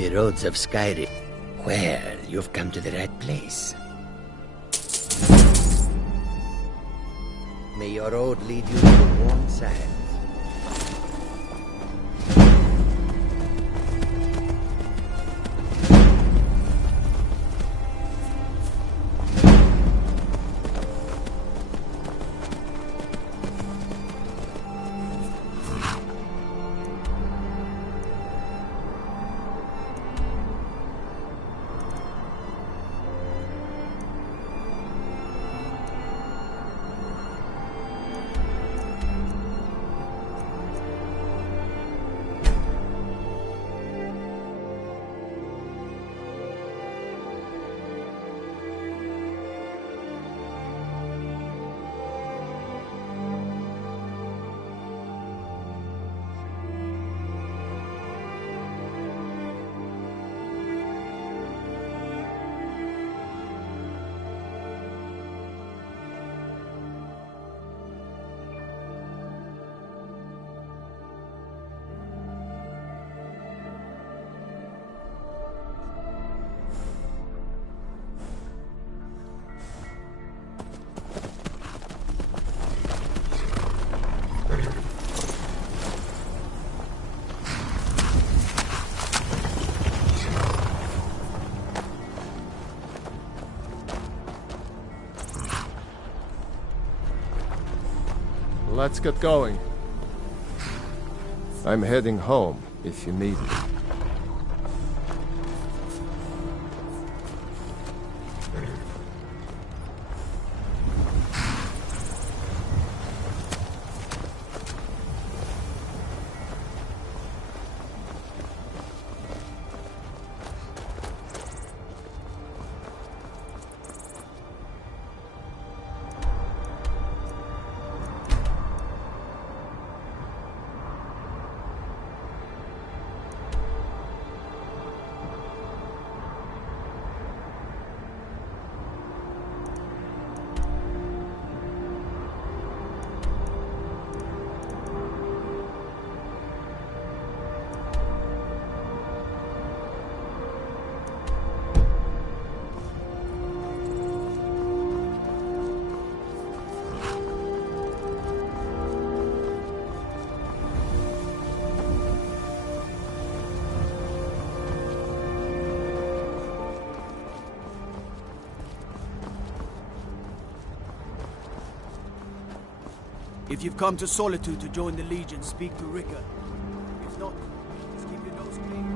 The roads of Skyrim. Well, you've come to the right place. May your road lead you to the warm side. Let's get going. I'm heading home, if you need me. If you've come to Solitude to join the Legion, speak to Ricker. If not, just keep your nose clean.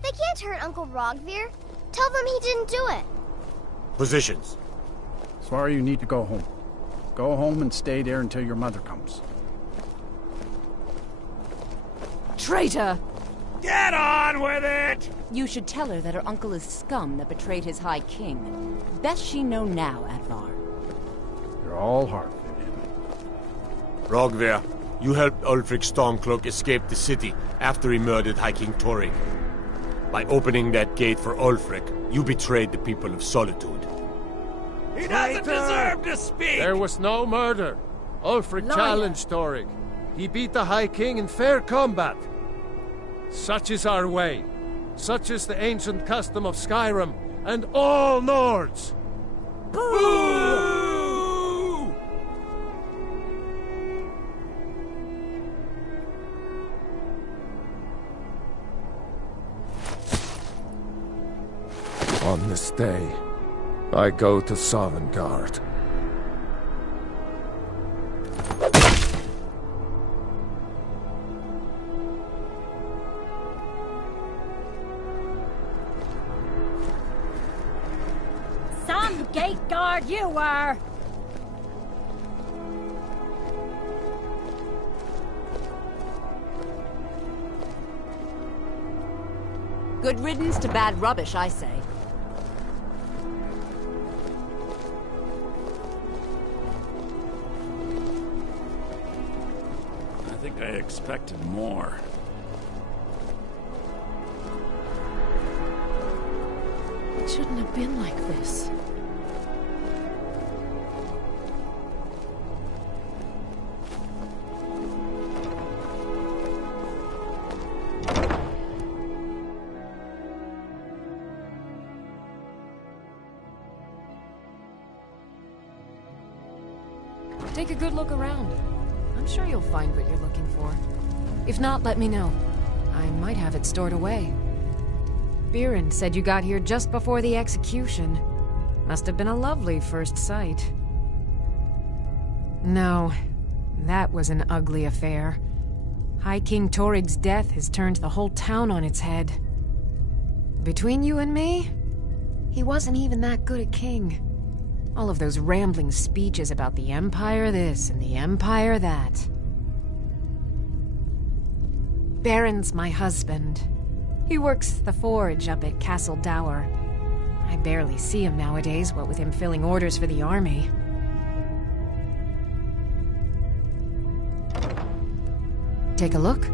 They can't hurt Uncle Rogvir. Tell them he didn't do it. Positions. Sorry, you need to go home. Go home and stay there until your mother comes. Traitor! Get on with it! You should tell her that her uncle is scum that betrayed his High King. Best she know now, Advar. You're all heart. Rogvir, you helped Ulfric Stormcloak escape the city after he murdered High King Torrig. By opening that gate for Ulfric, you betrayed the people of Solitude. He doesn't deserve to speak! There was no murder. Ulfric challenged Torrig. He beat the High King in fair combat. Such is our way. Such is the ancient custom of Skyrim and all Nords. Boo! On this day, I go to Sovngarde. Some gate guard you were! Good riddance to bad rubbish, I say. I think I expected more. It shouldn't have been like this. Take a good look around. I'm sure you'll find what you're looking for. If not, let me know. I might have it stored away. Biren said you got here just before the execution. Must have been a lovely first sight. No, that was an ugly affair. High King Toryg's death has turned the whole town on its head. Between you and me, he wasn't even that good a king. All of those rambling speeches about the Empire this and the Empire that. Baron's my husband. He works the forge up at Castle Dower. I barely see him nowadays, what with him filling orders for the army. Take a look.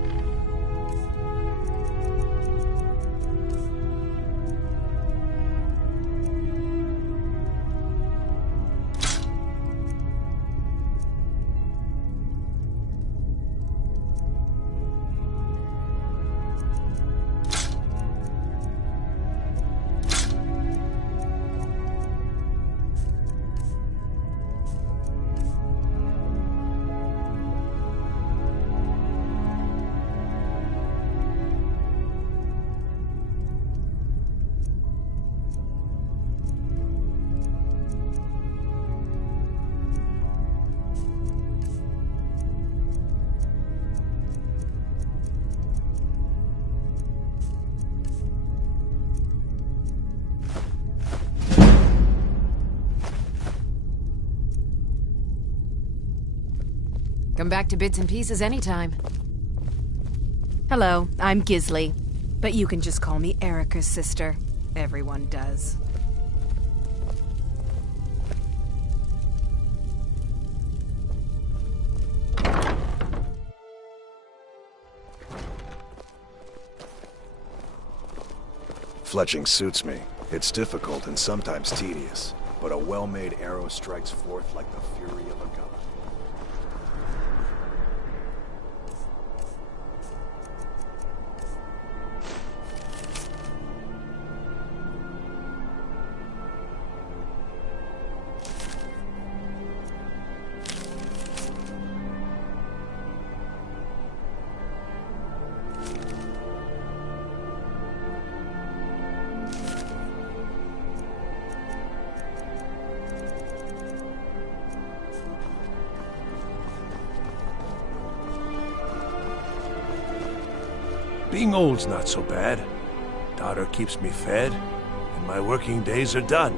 Come back to bits and pieces anytime. Hello, I'm Gisli, but you can just call me Erica's sister. Everyone does. Fletching suits me. It's difficult and sometimes tedious, but a well-made arrow strikes forth like the fury of a god. Being old's not so bad. Daughter keeps me fed, and my working days are done.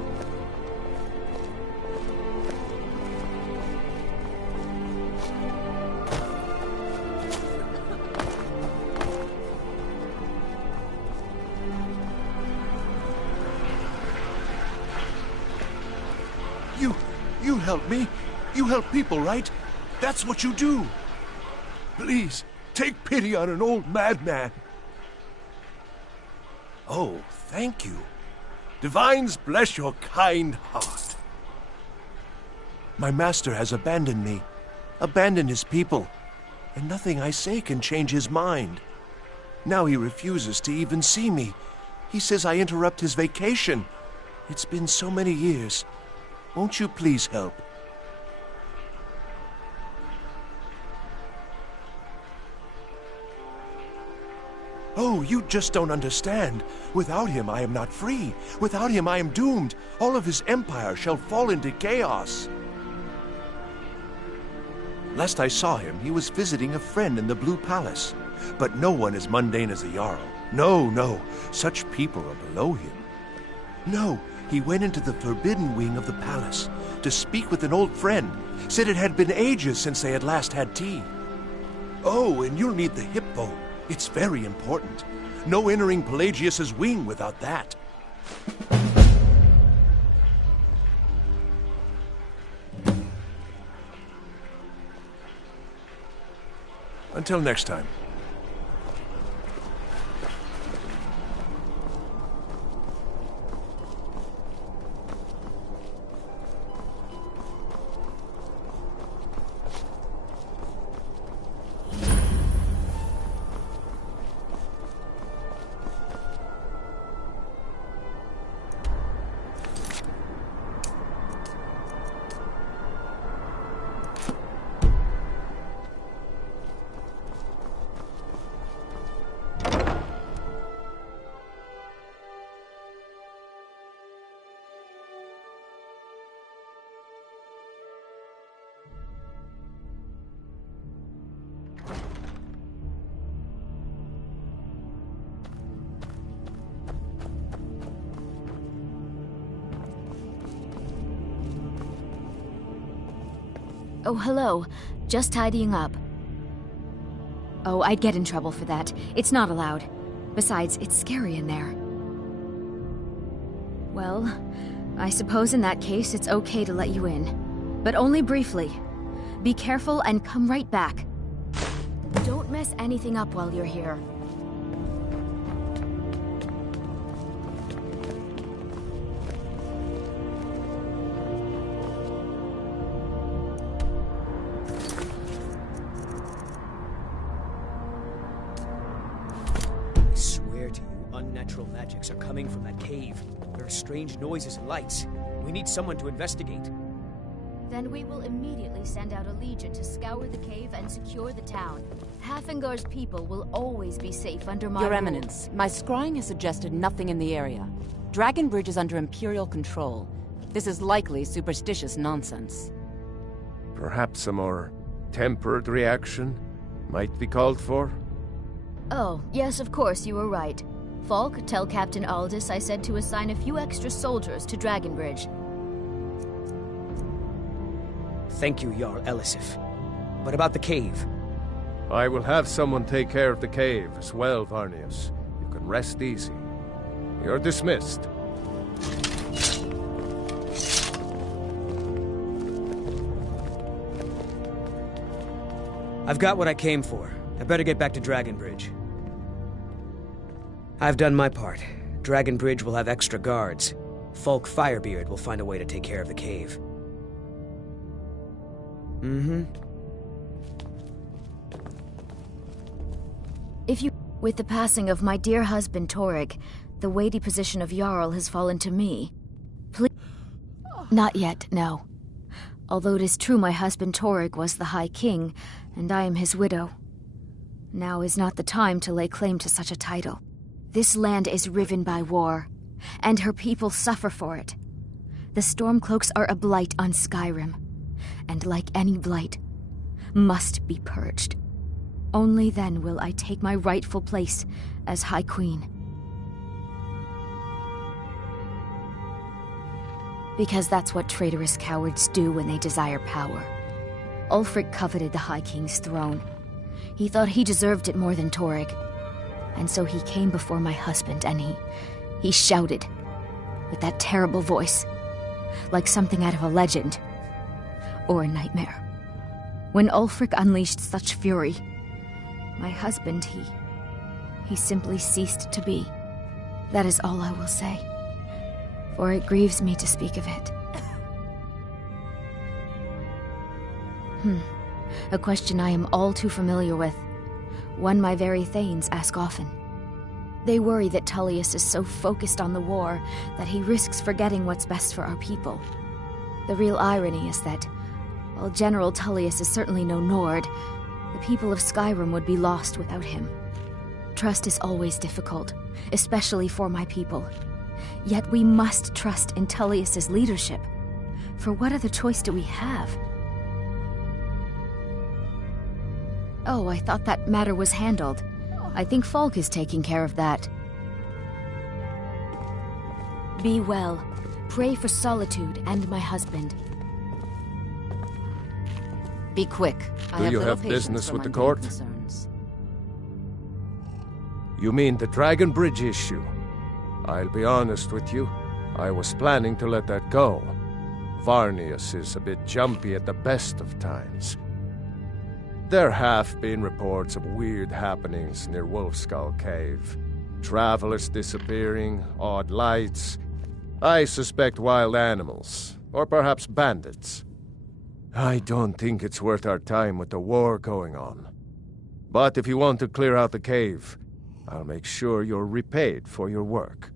You help me. You help people, right? That's what you do. Please, take pity on an old madman. Oh, thank you. Divines bless your kind heart. My master has abandoned me, abandoned his people, and nothing I say can change his mind. Now he refuses to even see me. He says I interrupt his vacation. It's been so many years. Won't you please help? Oh, you just don't understand. Without him, I am not free. Without him, I am doomed. All of his empire shall fall into chaos. Last I saw him, he was visiting a friend in the Blue Palace. But no one as mundane as a Jarl. No, no. Such people are below him. No, he went into the forbidden wing of the palace to speak with an old friend. Said it had been ages since they had last had tea. Oh, and you'll need the hip bone. It's very important. No entering Pelagius's wing without that. Until next time. Oh, hello. Just tidying up. Oh, I'd get in trouble for that. It's not allowed. Besides, it's scary in there. Well, I suppose in that case it's okay to let you in. But only briefly. Be careful and come right back. Don't mess anything up while you're here. Unnatural magics are coming from that cave. There are strange noises and lights. We need someone to investigate. Then we will immediately send out a legion to scour the cave and secure the town. Hafengar's people will always be safe under my Your rule. Eminence, my scrying has suggested nothing in the area. Dragonbridge is under Imperial control. This is likely superstitious nonsense. Perhaps a more tempered reaction might be called for? Oh, yes, of course, you were right. Falk, tell Captain Aldous I said to assign a few extra soldiers to Dragonbridge. Thank you, Jarl Elisif. But about the cave? I will have someone take care of the cave as well, Varnius. You can rest easy. You're dismissed. I've got what I came for. I better get back to Dragonbridge. I've done my part. Dragonbridge will have extra guards. Falk Firebeard will find a way to take care of the cave. With the passing of my dear husband Torrig, the weighty position of Jarl has fallen to me. Please. Not yet, no. Although it is true my husband Torrig was the High King, and I am his widow. Now is not the time to lay claim to such a title. This land is riven by war, and her people suffer for it. The Stormcloaks are a blight on Skyrim, and like any blight, must be purged. Only then will I take my rightful place as High Queen. Because that's what traitorous cowards do when they desire power. Ulfric coveted the High King's throne. He thought he deserved it more than Torrig. And so he came before my husband and he shouted with that terrible voice, like something out of a legend or a nightmare. When Ulfric unleashed such fury, my husband, he simply ceased to be. That is all I will say, for it grieves me to speak of it. A question I am all too familiar with. One my very Thanes ask often. They worry that Tullius is so focused on the war that he risks forgetting what's best for our people. The real irony is that, while General Tullius is certainly no Nord, the people of Skyrim would be lost without him. Trust is always difficult, especially for my people. Yet we must trust in Tullius's leadership. For what other choice do we have? Oh, I thought that matter was handled. I think Falk is taking care of that. Be well. Pray for Solitude and my husband. Be quick. Do you have business with the court? You mean the Dragon Bridge issue? I'll be honest with you, I was planning to let that go. Varnius is a bit jumpy at the best of times. There have been reports of weird happenings near Wolfskull Cave. Travelers disappearing, odd lights. I suspect wild animals, or perhaps bandits. I don't think it's worth our time with the war going on. But if you want to clear out the cave, I'll make sure you're repaid for your work.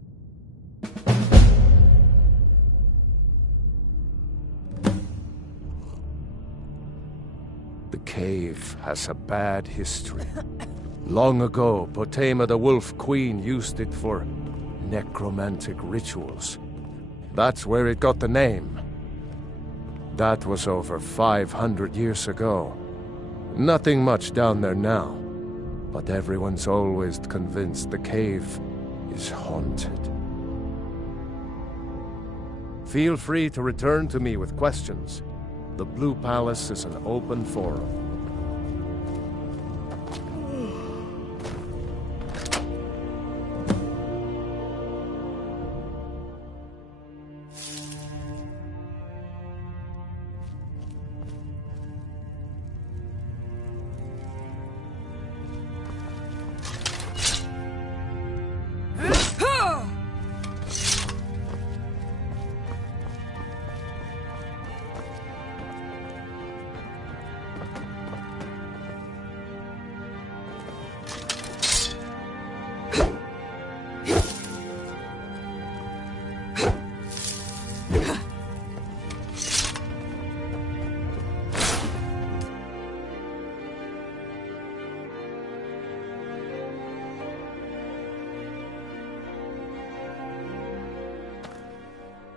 The cave has a bad history. Long ago, Potema the Wolf Queen used it for necromantic rituals. That's where it got the name. That was over 500 years ago. Nothing much down there now, but everyone's always convinced the cave is haunted. Feel free to return to me with questions. The Blue Palace is an open forum.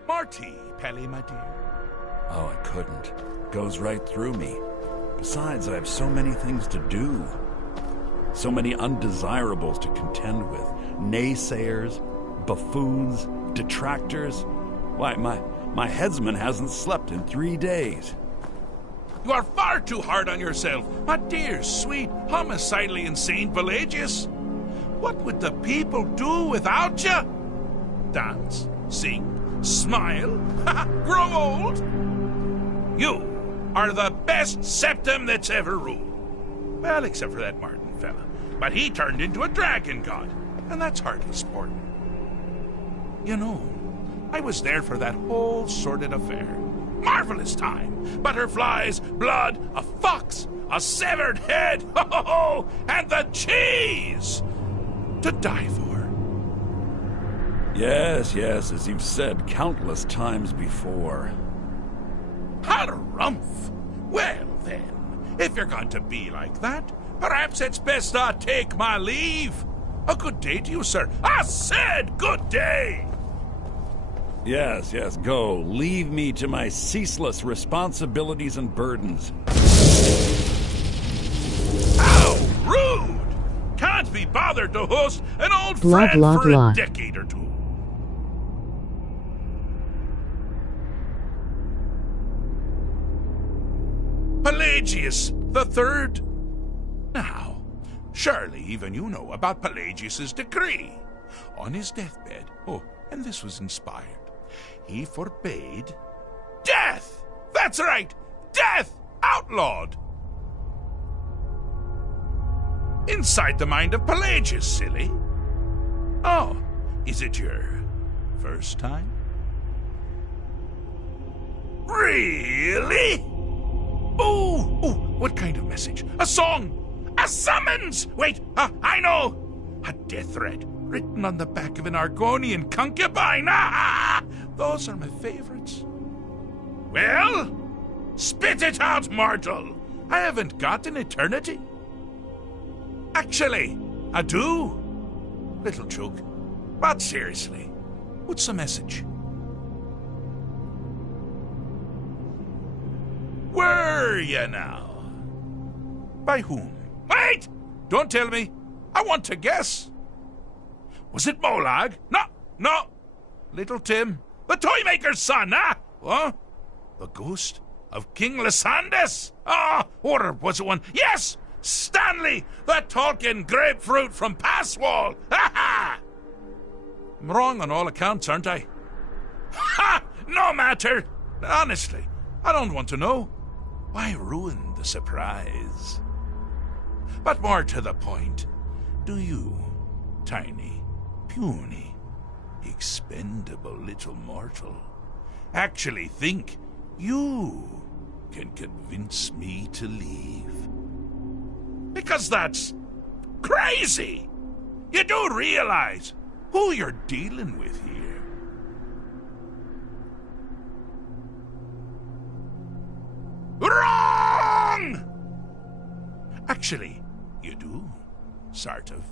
Marty, Pelly, my dear. Oh, I couldn't. Goes right through me. Besides, I have so many things to do. So many undesirables to contend with. Naysayers, buffoons, detractors. Why, my headsman hasn't slept in 3 days. You are far too hard on yourself, my dear, sweet, homicidally insane Pelagius. What would the people do without you? Dance, sing, smile, grow old? You are the best septum that's ever ruled. Well, except for that Martin fella. But he turned into a dragon god, and that's hardly sport. You know, I was there for that whole sordid affair. Marvelous time. Butterflies, blood, a fox, a severed head, and the cheese to die for. Yes, as you've said countless times before. Harumph! Well then, if you're going to be like that, perhaps it's best I take my leave. A good day to you, sir. I said good day! Yes, go. Leave me to my ceaseless responsibilities and burdens. How rude! Can't be bothered to host an old friend for a decade or two. Pelagius the Third. Now, surely even you know about Pelagius's decree. On his deathbed, and this was inspired, he forbade death! That's right! Death! Outlawed! Inside the mind of Pelagius, silly. Oh, is it your first time? Really? Oh, what kind of message? A song? A summons? Wait, I know! A death threat written on the back of an Argonian concubine. Those are my favorites. Well, spit it out, mortal. I haven't got an eternity. Actually, I do. Little joke. But seriously, what's the message? Were you now? By whom? Wait! Don't tell me. I want to guess. Was it Molag? No. Little Tim. The Toymaker's son, What? The ghost of King Lysandas? Or was it one? Yes! Stanley, the talking grapefruit from Passwall! Ha ha! I'm wrong on all accounts, aren't I? Ha! No matter! Honestly, I don't want to know. Why ruin the surprise? But more to the point, do you, tiny, puny, expendable little mortal, actually think you can convince me to leave? Because that's crazy! You do realize who you're dealing with here. Wrong! Actually, you do, sort of.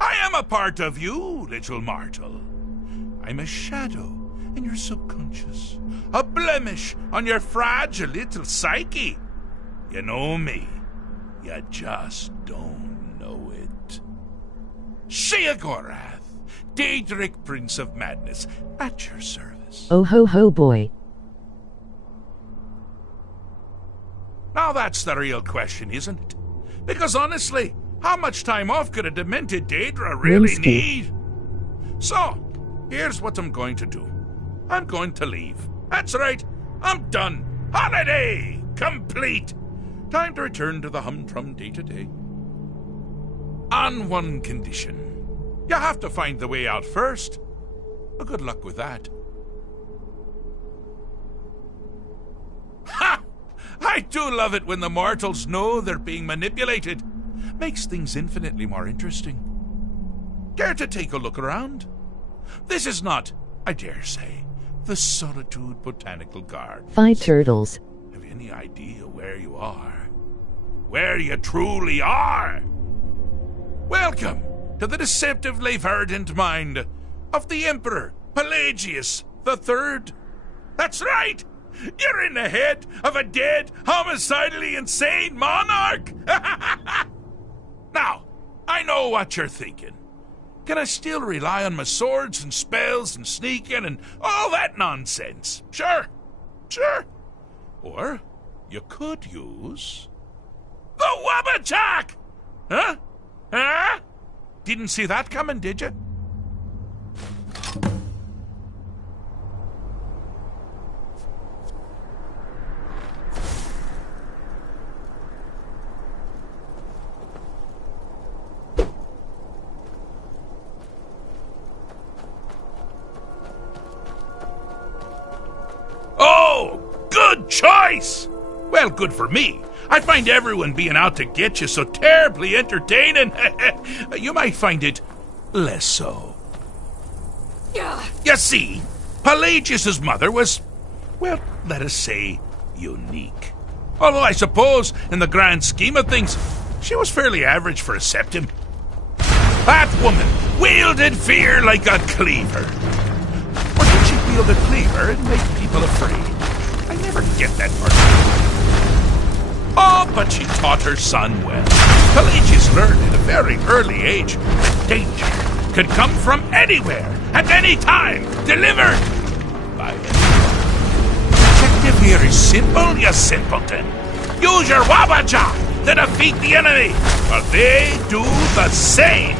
I am a part of you, little mortal. I'm a shadow in your subconscious, a blemish on your fragile little psyche. You know me, you just don't know it. Sheogorath, Daedric Prince of Madness, at your service. Oh ho ho boy. Now that's the real question, isn't it? Because honestly, how much time off could a demented Daedra really need? So, here's what I'm going to do. I'm going to leave. That's right, I'm done. Holiday complete. Time to return to the humdrum day-to-day. On one condition. You have to find the way out first. Well, good luck with that. Ha! I do love it when the mortals know they're being manipulated. Makes things infinitely more interesting. Care to take a look around? This is not, I dare say, the Solitude Botanical Garden. 5 turtles. Have you any idea where you are? Where you truly are? Welcome to the deceptively verdant mind of the Emperor Pelagius III. That's right! You're in the head of a dead, homicidally insane monarch! Now, I know what you're thinking. Can I still rely on my swords and spells and sneaking and all that nonsense? Sure. Or you could use the uәభ. Huh? Didn't see that coming, did you? Oh, good choice! Well, good for me. I find everyone being out to get you so terribly entertaining. You might find it less so. You see, Pelagius's mother was, well, let us say, unique. Although I suppose, in the grand scheme of things, she was fairly average for a septim. That woman wielded fear like a cleaver. Or did she wield a cleaver and make people afraid? I never get that part. Oh, but she taught her son well. Pelagius learned at a very early age that danger could come from anywhere, at any time, delivered by anyone. The objective here is simple, you simpleton. Use your uәభ to defeat the enemy, while they do the same.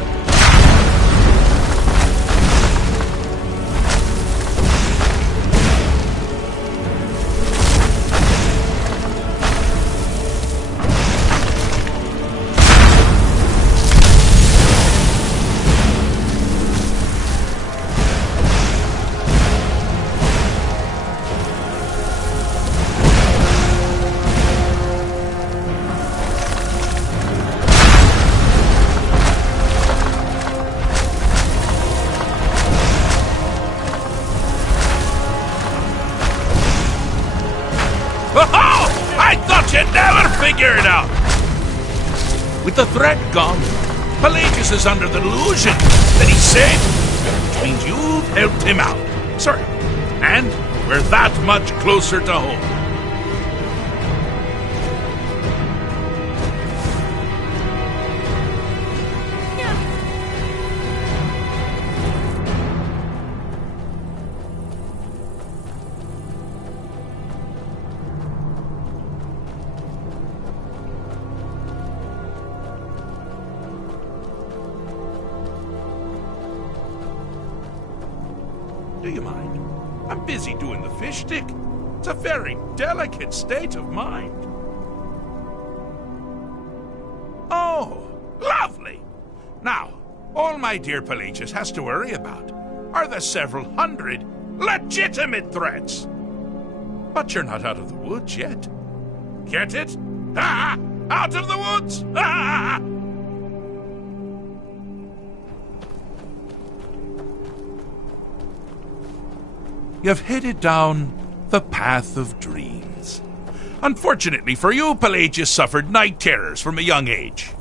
Figure it out. With the threat gone, Pelagius is under the delusion that he's safe, which means you've helped him out. Sorry. And we're that much closer to home. you mind? I'm busy doing the fish stick. It's a very delicate state of mind. Oh, lovely! Now, all my dear Pelagius has to worry about are the several hundred legitimate threats. But you're not out of the woods yet. Get it? Ah! Out of the woods! Ah! You've headed down the path of dreams. Unfortunately for you, Pelagius suffered night terrors from a young age.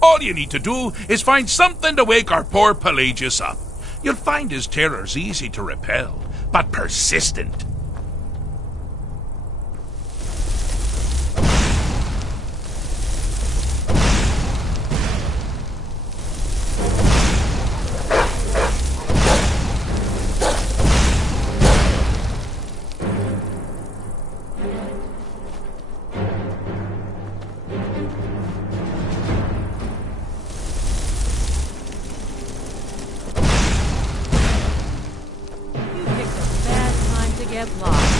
All you need to do is find something to wake our poor Pelagius up. You'll find his terrors easy to repel, but persistent. Get lost.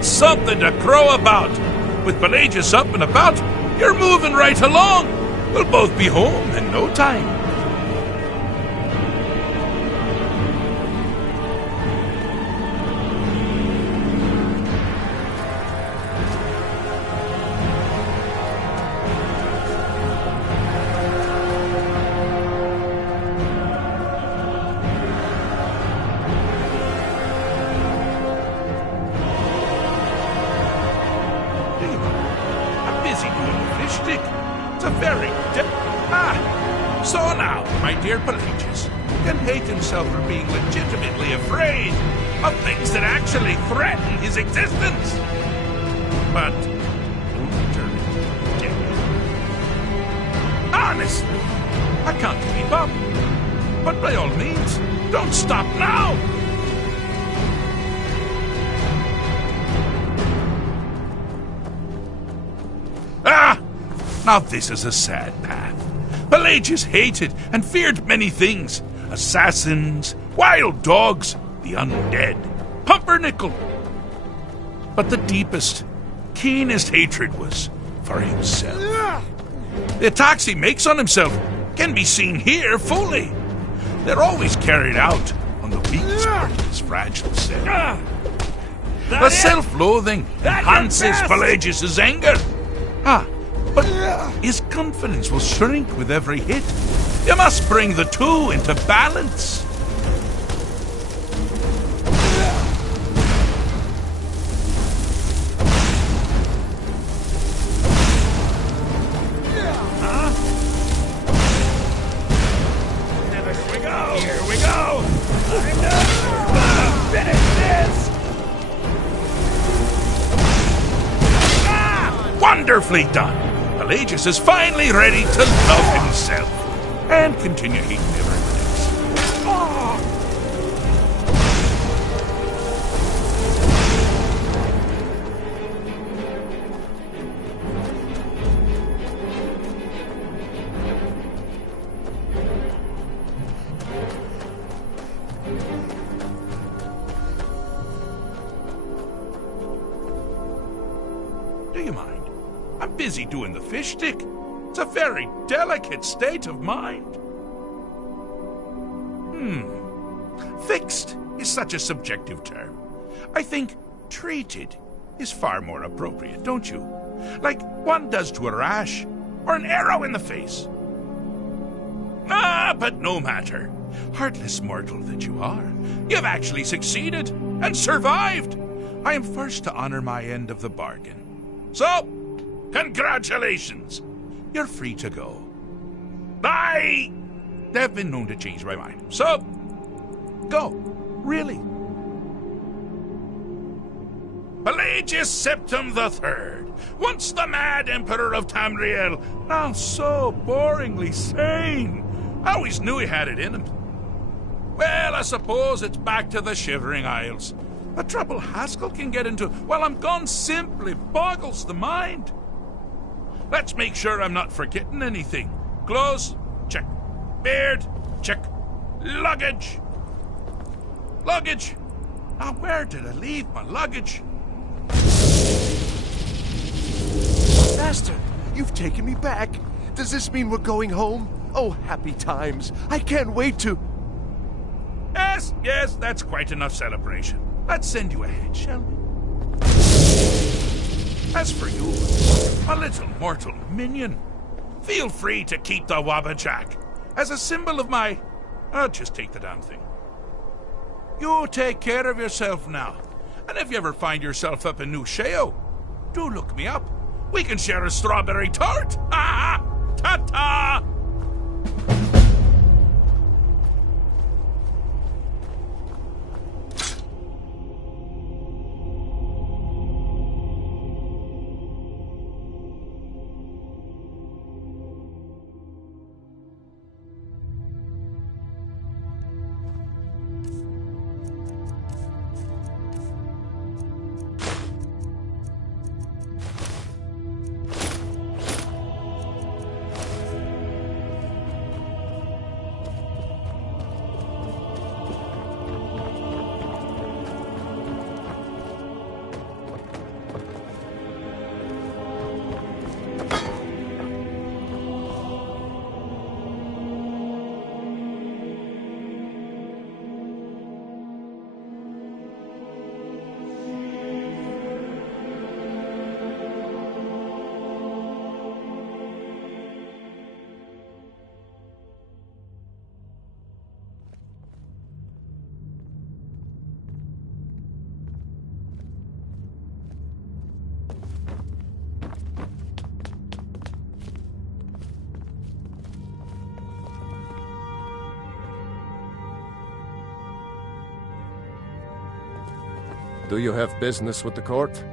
Something to crow about. With Pelagius up and about, you're moving right along. We'll both be home in no time. So now, my dear Pelagius can hate himself for being legitimately afraid of things that actually threaten his existence. But honestly, I can't keep up. But by all means, don't stop now. Ah! Now this is a sad path. Pelagius hated and feared many things. Assassins, wild dogs, the undead, pumpernickel. But the deepest, keenest hatred was for himself. The attacks he makes on himself can be seen here fully. They're always carried out on the weakest part of his fragile self. The self-loathing enhances Pelagius' anger. But his confidence will shrink with every hit. You must bring the two into balance. Here we go! I'm done! Finish this! Wonderfully done! Pelagius is finally ready to love himself and continue hating everyone else. Do you mind? I'm busy doing the fish stick. It's a very delicate state of mind. Fixed is such a subjective term. I think treated is far more appropriate, don't you? Like one does to a rash or an arrow in the face. But no matter. Heartless mortal that you are, you've actually succeeded and survived. I am first to honor my end of the bargain. So, congratulations. You're free to go. They've been known to change my mind. So, go. Really. Pelagius Septim III, once the mad emperor of Tamriel, now so boringly sane. I always knew he had it in him. Well, I suppose it's back to the Shivering Isles. The trouble Haskell can get into while I'm gone simply boggles the mind. Let's make sure I'm not forgetting anything. Clothes, check. Beard, check. Luggage. Luggage. Now, where did I leave my luggage? Master, you've taken me back. Does this mean we're going home? Oh, happy times. I can't wait to... Yes, that's quite enough celebration. Let's send you ahead, shall we? As for you, a little mortal minion, feel free to keep the Wabbajack as a symbol of my... I'll just take the damn thing. You take care of yourself now. And if you ever find yourself up in New Sheo, do look me up. We can share a strawberry tart. Ta-ta! Do you have business with the court?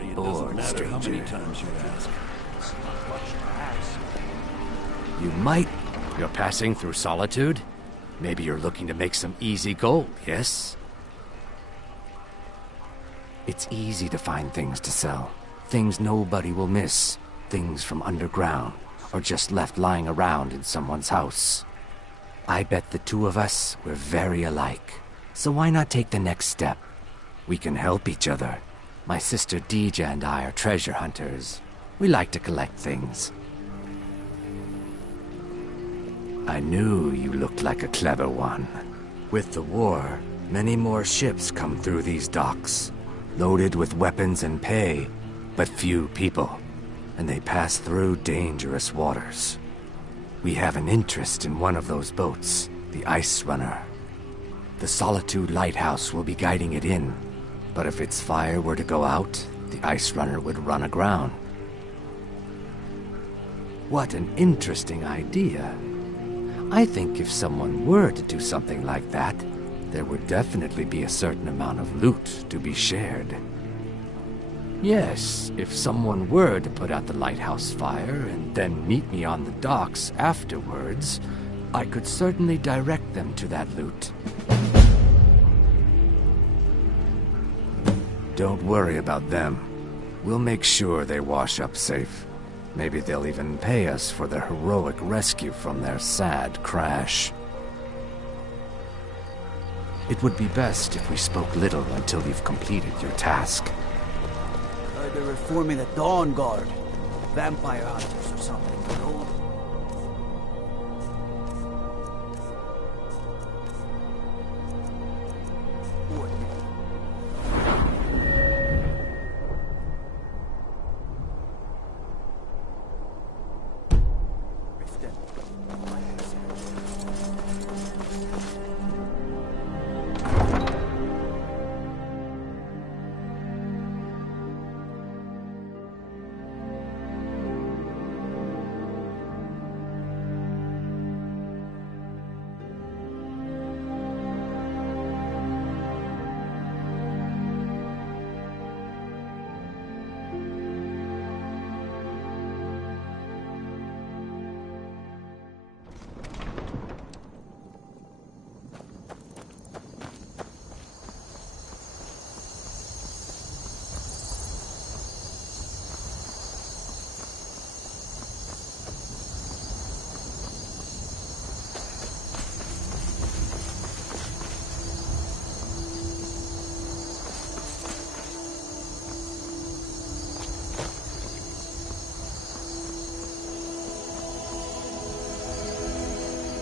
get bored, How many stranger. times you ask? You might. You're passing through Solitude? Maybe you're looking to make some easy gold, yes? It's easy to find things to sell. Things nobody will miss. Things from underground, or just left lying around in someone's house. I bet the two of us, we're very alike. So why not take the next step? We can help each other. My sister Deja and I are treasure hunters. We like to collect things. I knew you looked like a clever one. With the war, many more ships come through these docks, loaded with weapons and pay, but few people, and they pass through dangerous waters. We have an interest in one of those boats, the Ice Runner. The Solitude Lighthouse will be guiding it in, but if its fire were to go out, the Ice Runner would run aground. What an interesting idea. I think if someone were to do something like that, there would definitely be a certain amount of loot to be shared. Yes, if someone were to put out the lighthouse fire and then meet me on the docks afterwards, I could certainly direct them to that loot. Don't worry about them. We'll make sure they wash up safe. Maybe they'll even pay us for their heroic rescue from their sad crash. It would be best if we spoke little until you've completed your task. They're reforming the Dawn Guard. Vampire hunters or something, you know?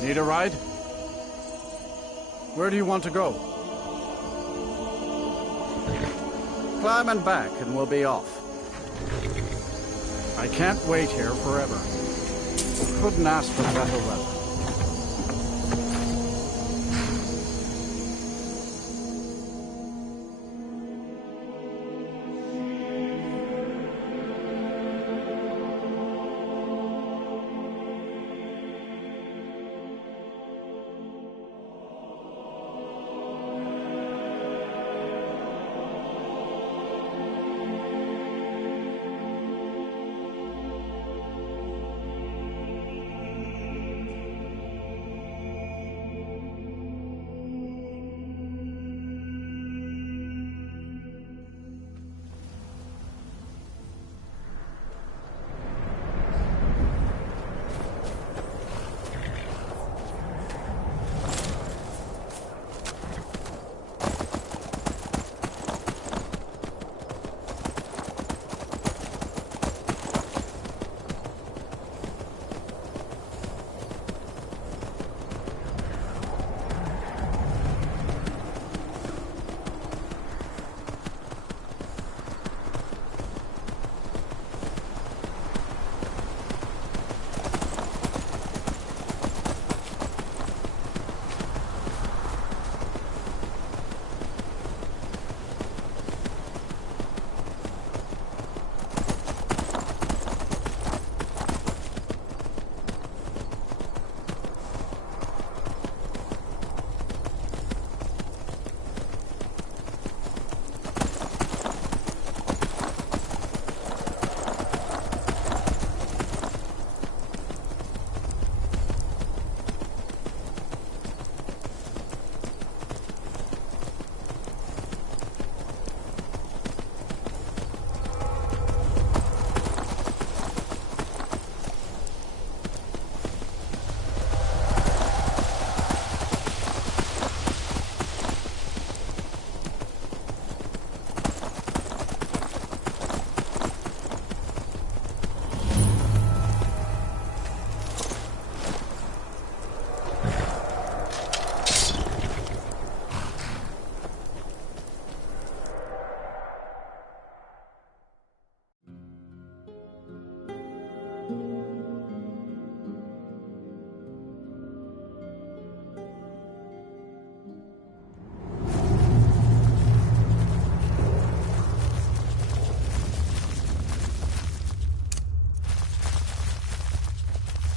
Need a ride? Where do you want to go? Climb and back and we'll be off. I can't wait here forever. Couldn't ask for better weather.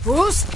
Boost!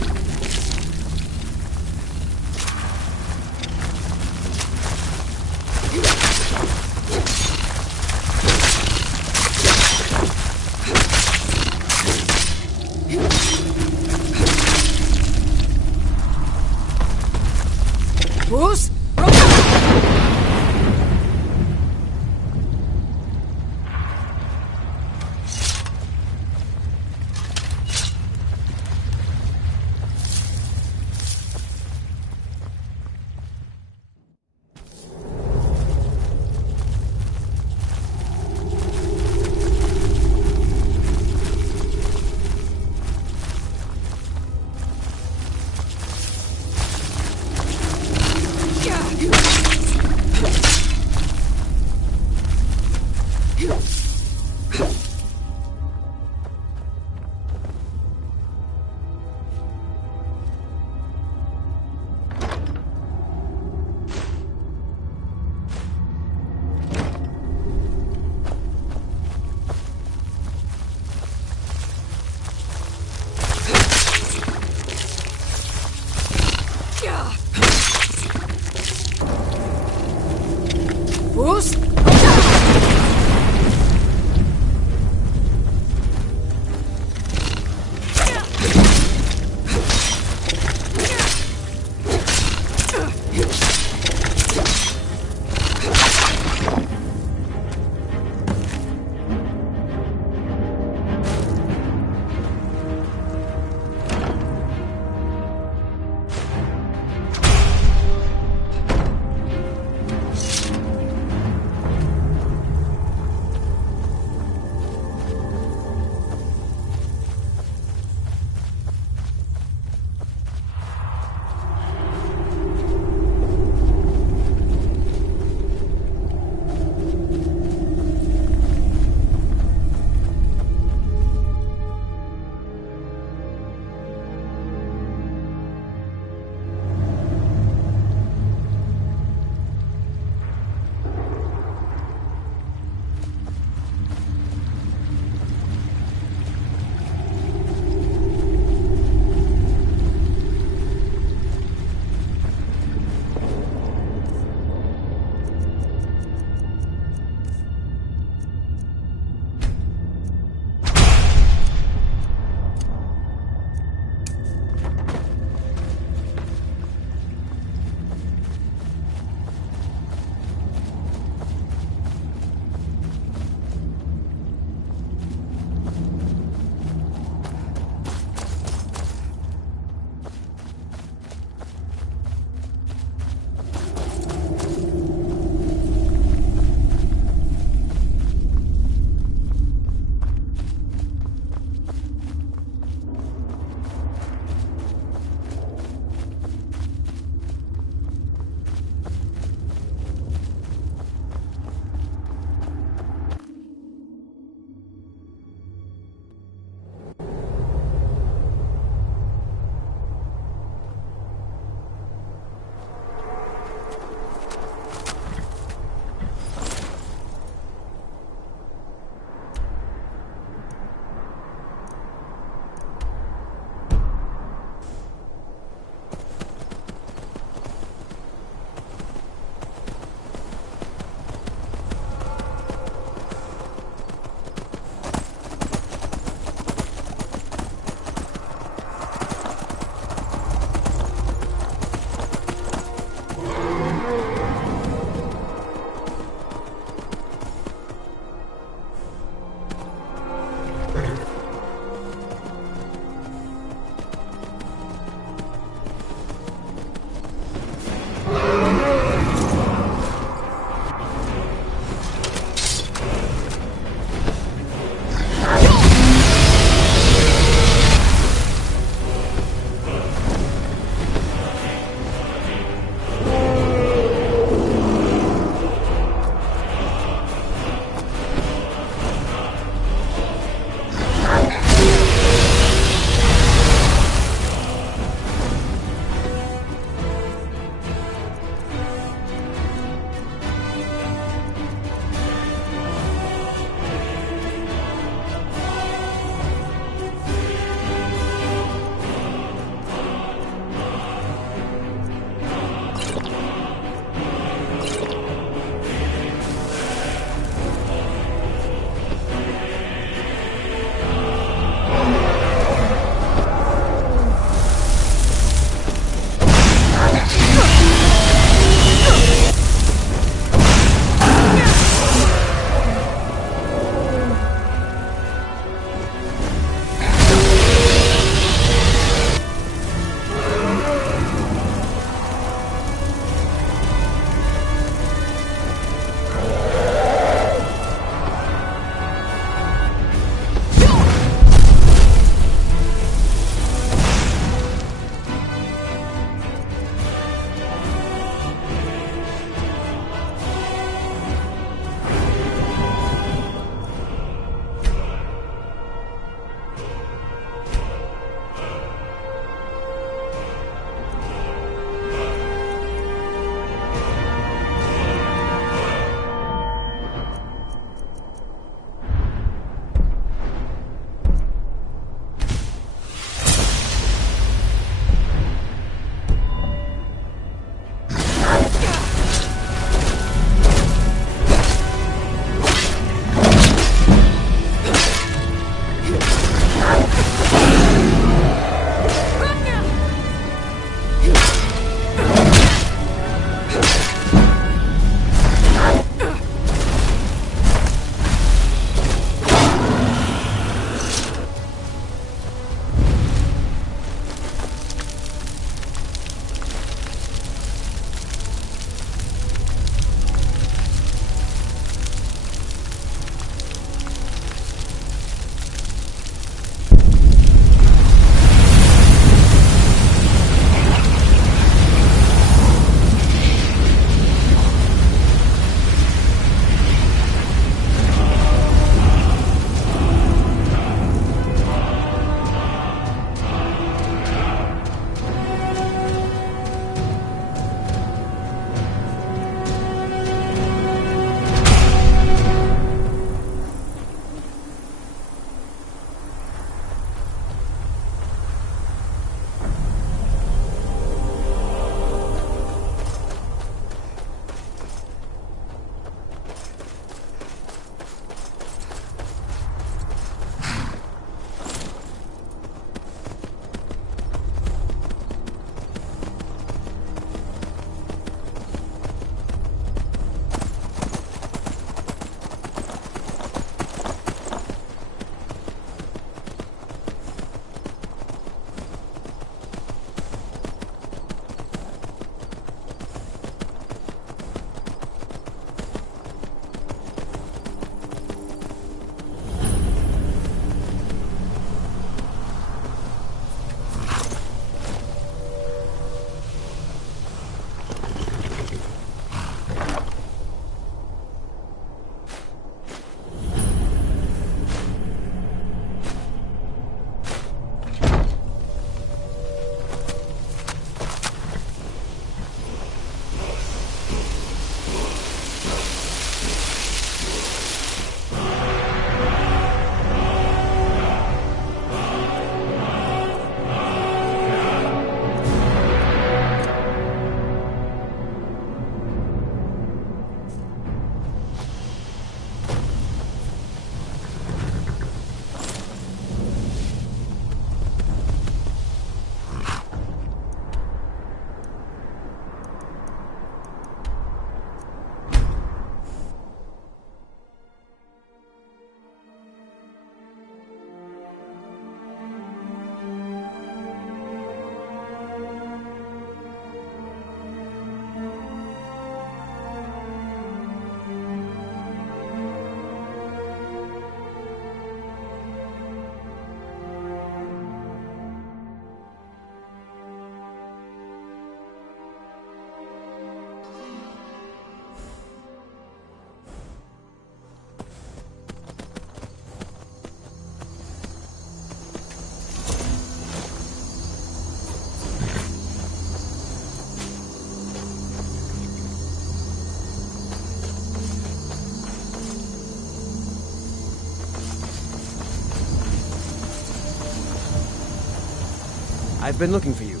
I've been looking for you.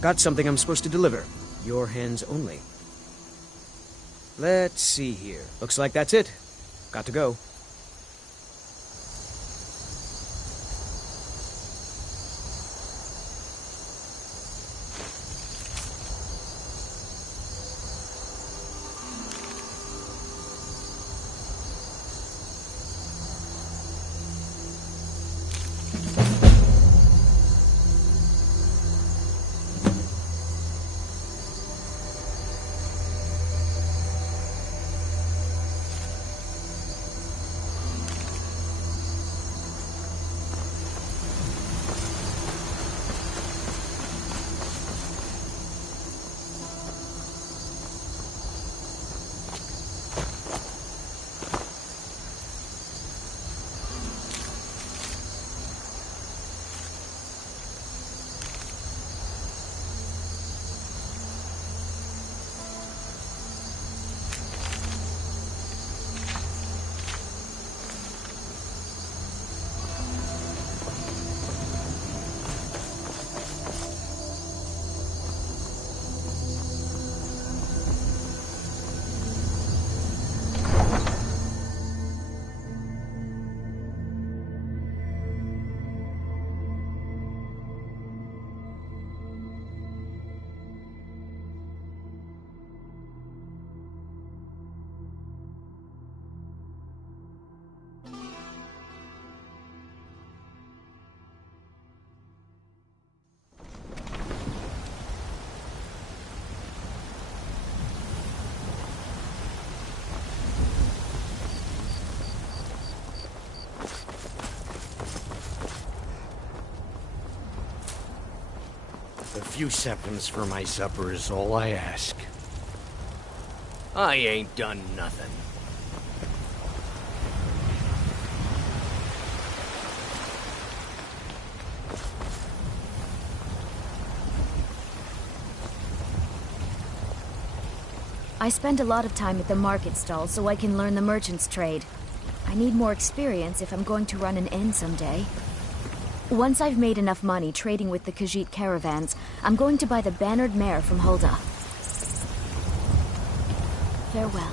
Got something I'm supposed to deliver. Your hands only. Let's see here. Looks like that's it. Got to go. A few seconds for my supper is all I ask. I ain't done nothing. I spend a lot of time at the market stall so I can learn the merchant's trade. I need more experience if I'm going to run an inn someday. Once I've made enough money trading with the Khajiit caravans, I'm going to buy the bannered mare from Hulda. Farewell.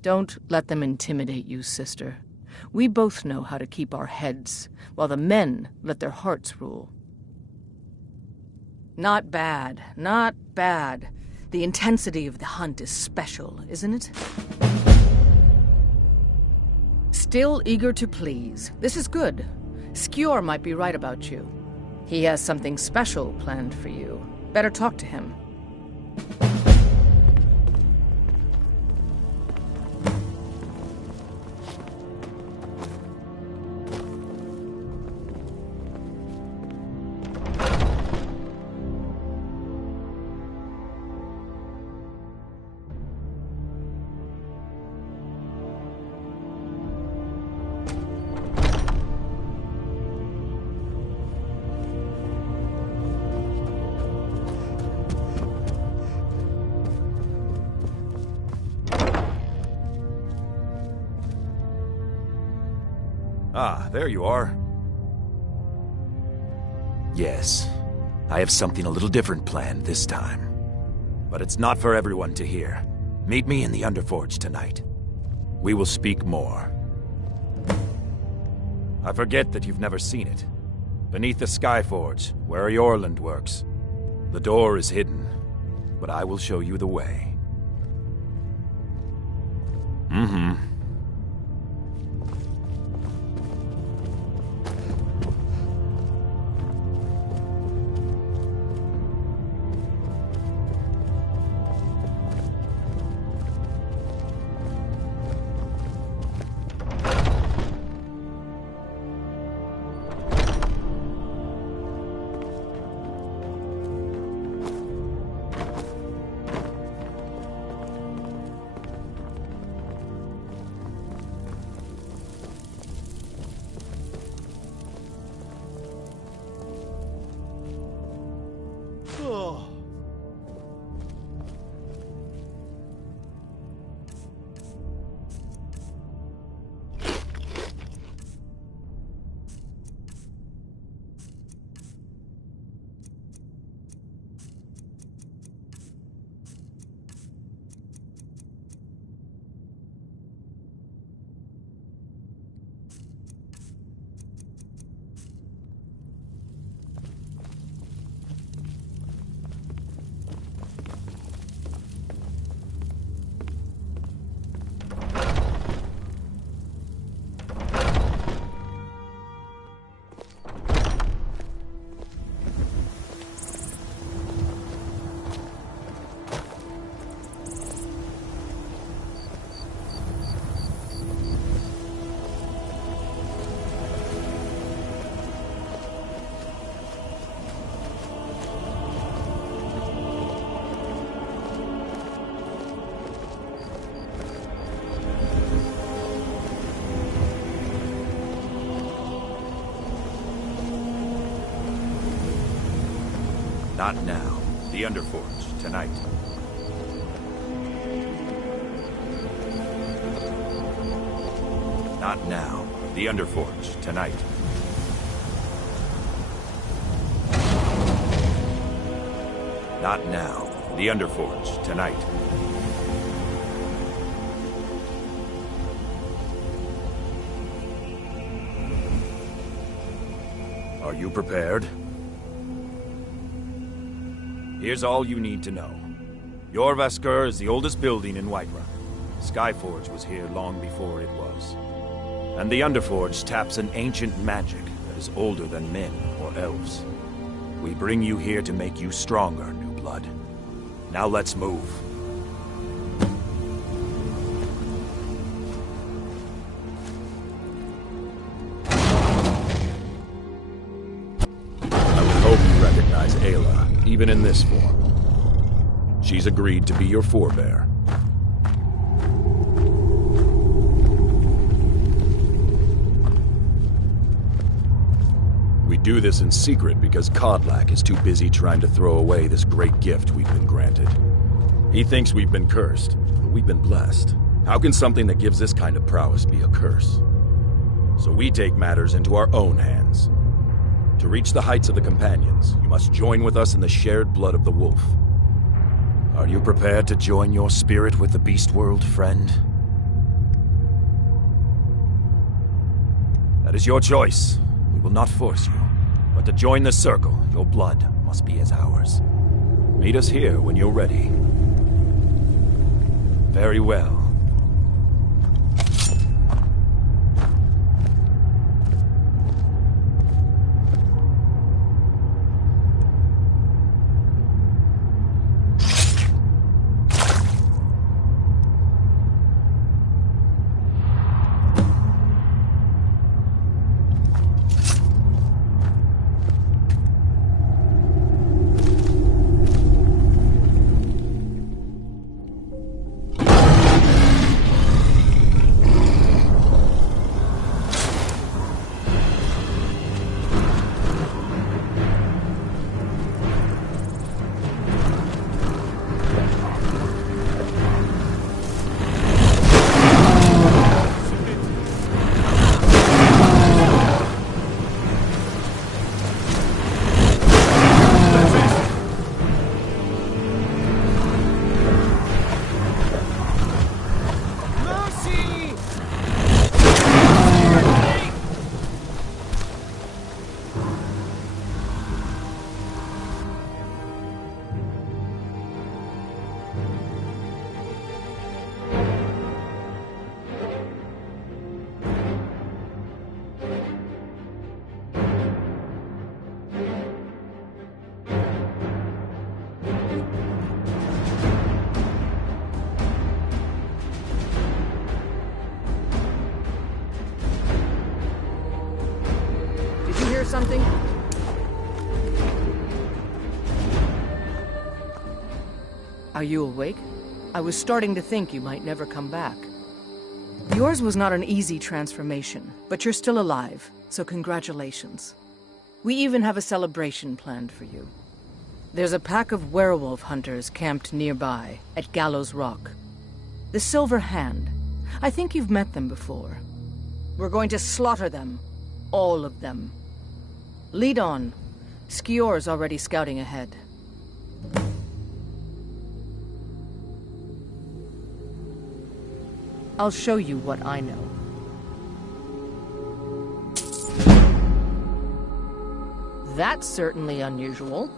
Don't let them intimidate you, sister. We both know how to keep our heads, while the men let their hearts rule. Not bad, not bad. The intensity of the hunt is special, isn't it? Still eager to please. This is good. Skjor might be right about you. He has something special planned for you. Better talk to him. Ah, there you are. Yes, I have something a little different planned this time. But it's not for everyone to hear. Meet me in the Underforge tonight. We will speak more. I forget that you've never seen it. Beneath the Skyforge, where Eorlund works. The door is hidden, but I will show you the way. Not now. The Underforge, tonight. Not now. The Underforge, tonight. Not now. The Underforge, tonight. Are you prepared? Here's all you need to know. Jorvaskr is the oldest building in Whiterun. Skyforge was here long before it was. And the Underforge taps an ancient magic that is older than men or elves. We bring you here to make you stronger, new blood. Now let's move. I would hope you recognize Ayla, even in this form. She's agreed to be your forebear. We do this in secret because Kodlak is too busy trying to throw away this great gift we've been granted. He thinks we've been cursed, but we've been blessed. How can something that gives this kind of prowess be a curse? So we take matters into our own hands. To reach the heights of the Companions, you must join with us in the shared blood of the wolf. Are you prepared to join your spirit with the beast world, friend? That is your choice. We will not force you. But to join the circle, your blood must be as ours. Meet us here when you're ready. Very well. Something? Are you awake? I was starting to think you might never come back. Yours was not an easy transformation, but you're still alive, so congratulations. We even have a celebration planned for you. There's a pack of werewolf hunters camped nearby, at Gallows Rock. The Silver Hand. I think you've met them before. We're going to slaughter them. All of them. Lead on. Skior's already scouting ahead. I'll show you what I know. That's certainly unusual.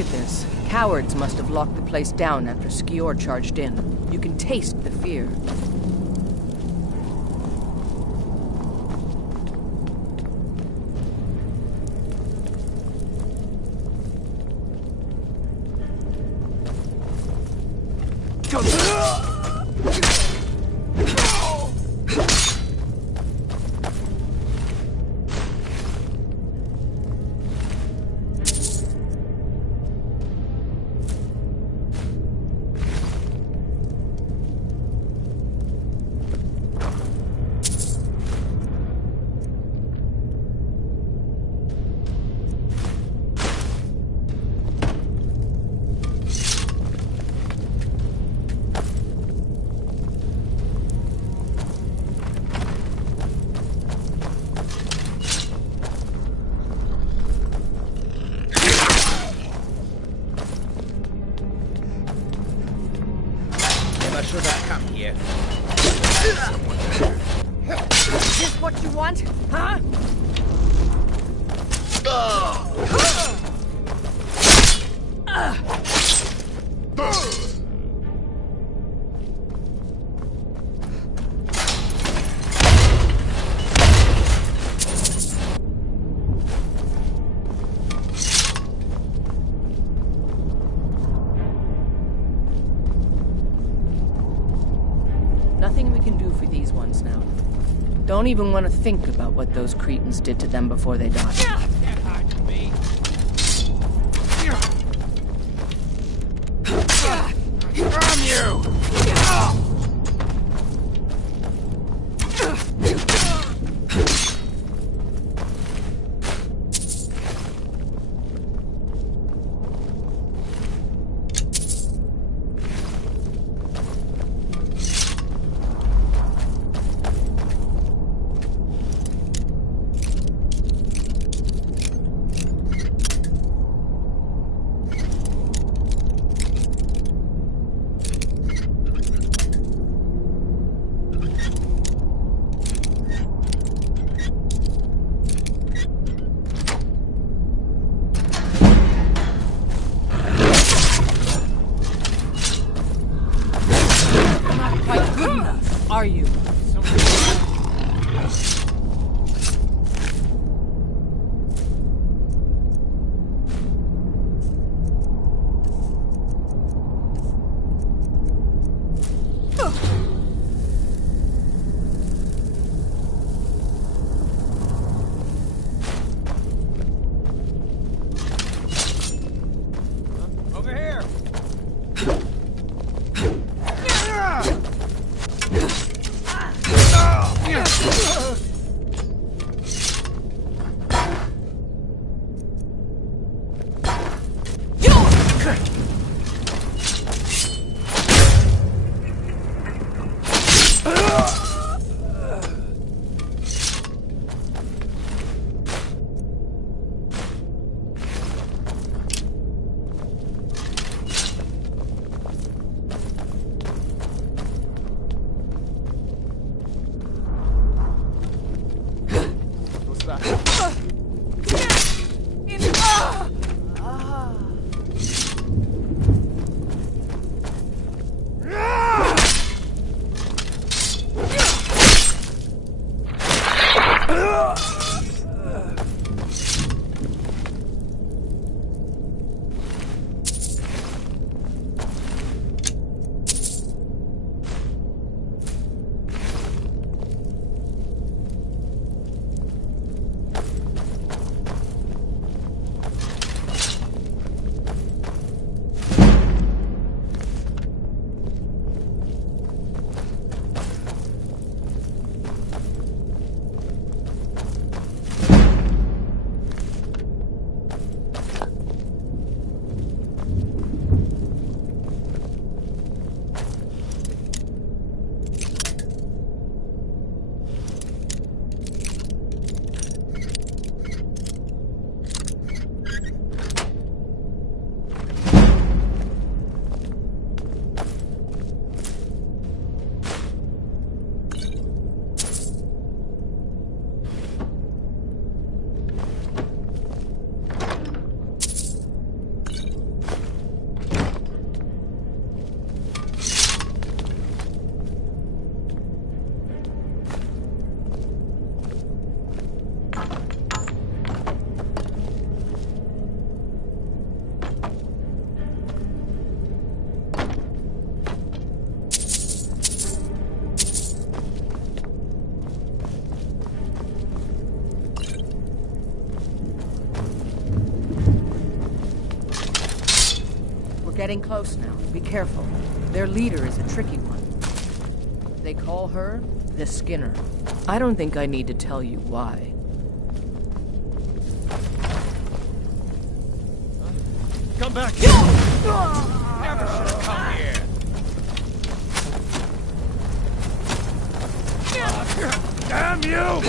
Look at this. Cowards must have locked the place down after Skior charged in. You can taste the fear. Should have come here. Is this what you want? Huh? Nothing we can do for these ones now. Don't even want to think about what those cretins did to them before they died. From you! Are you? Over here! Getting close now. Be careful. Their leader is a tricky one. They call her the Skinner. I don't think I need to tell you why. Come back here! Never should have come here! Damn you!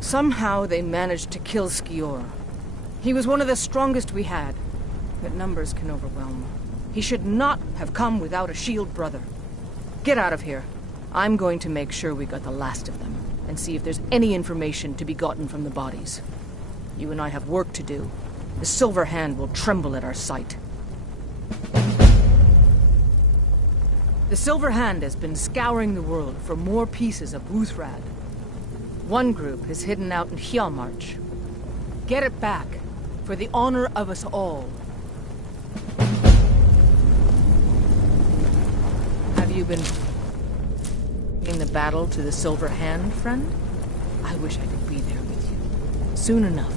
Somehow they managed to kill Skior. He was one of the strongest we had, but numbers can overwhelm. He should not have come without a shield brother. Get out of here. I'm going to make sure we got the last of them, and see if there's any information to be gotten from the bodies. You and I have work to do. The Silver Hand will tremble at our sight. The Silver Hand has been scouring the world for more pieces of Uthrad. One group is hidden out in Hjalmarch. Get it back, for the honor of us all. Have you been in the battle to the Silver Hand, friend? I wish I could be there with you. Soon enough.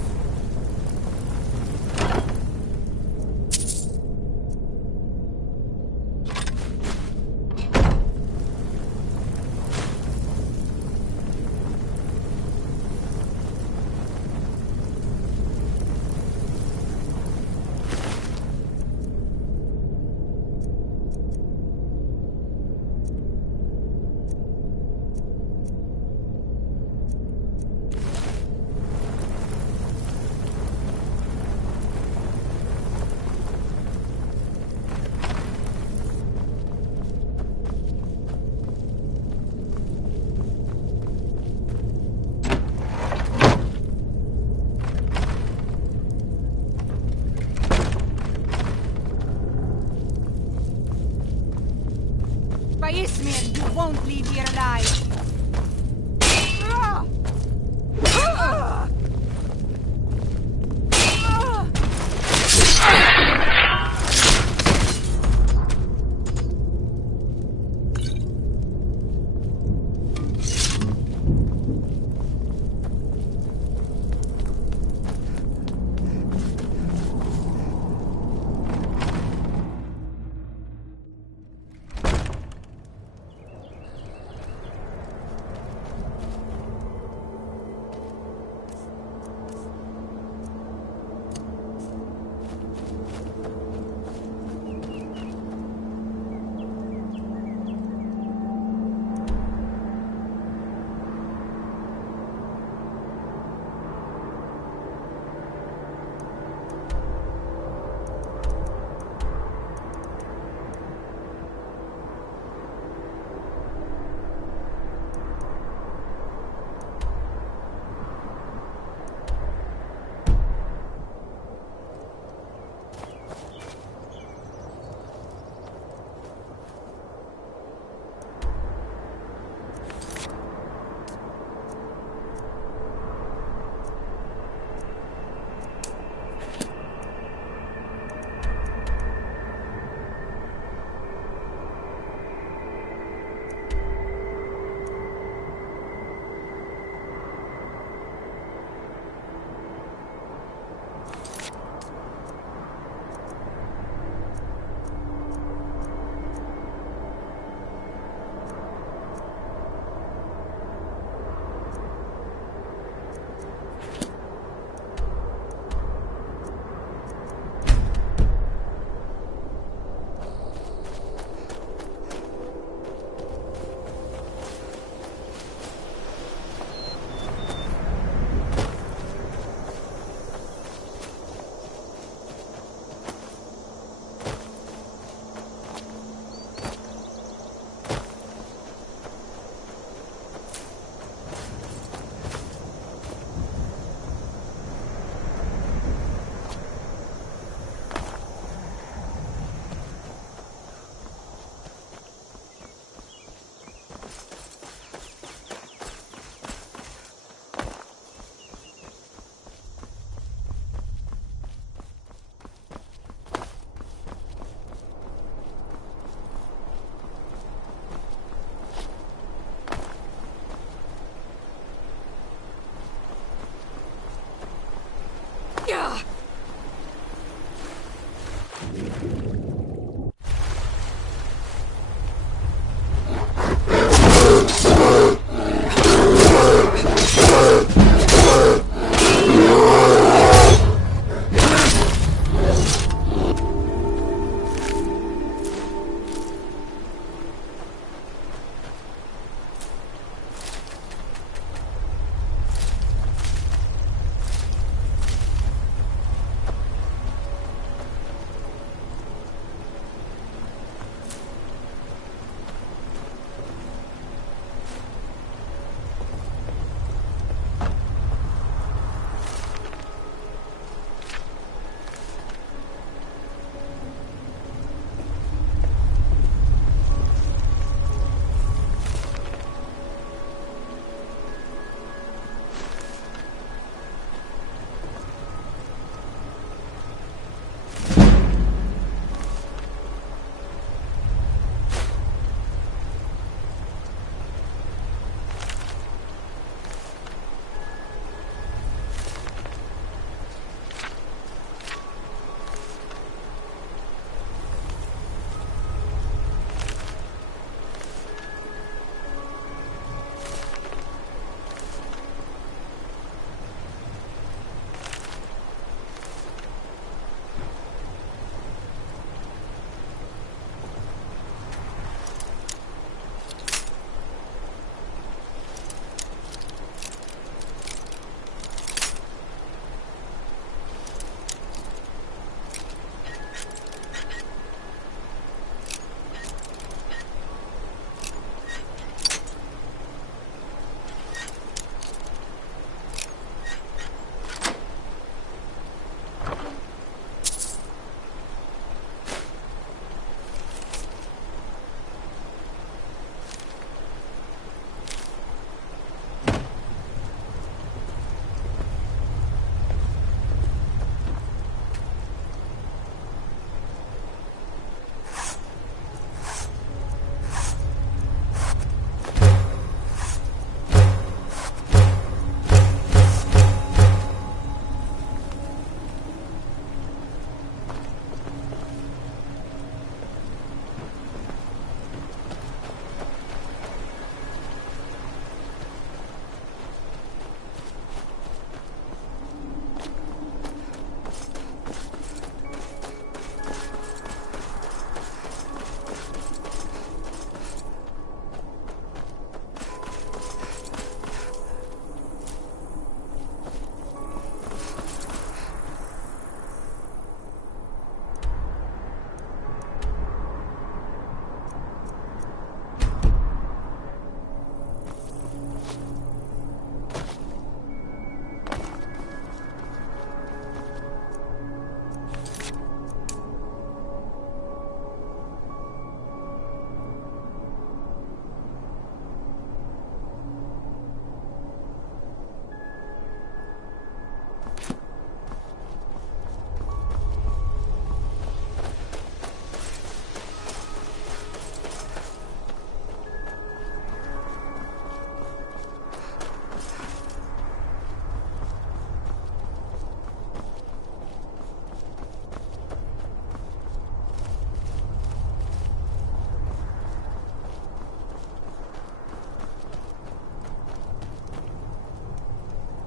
You won't leave here alive.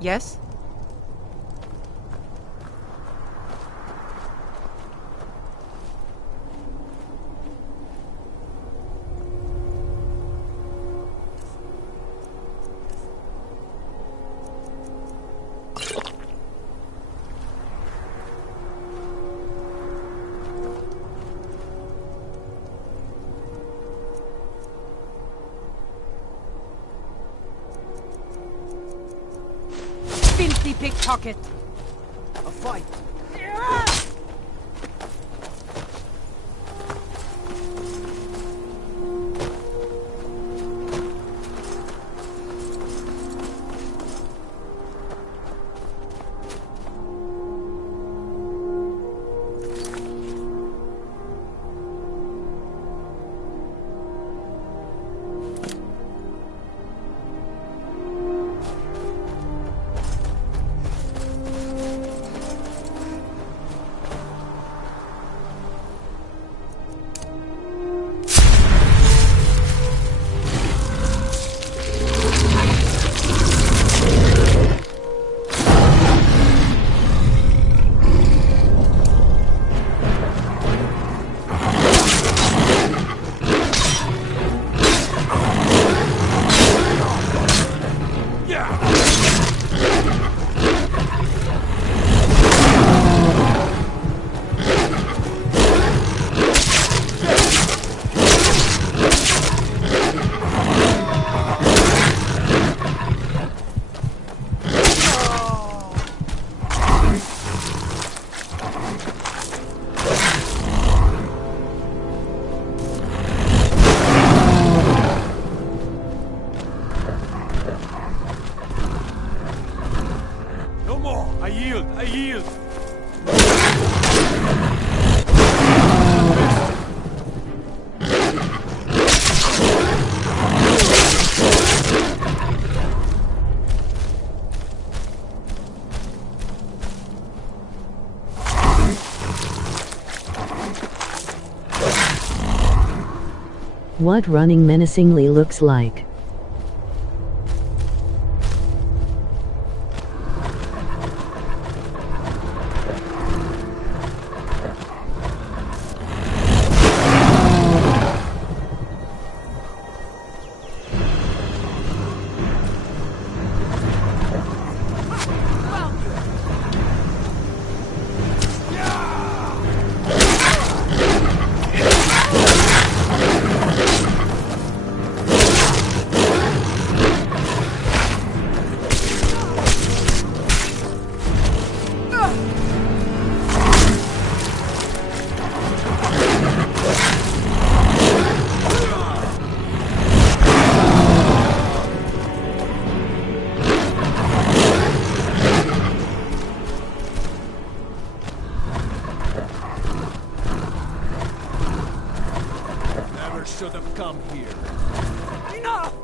Yes? Filthy pickpocket! A fight! What running menacingly looks like. Should have come here. Enough!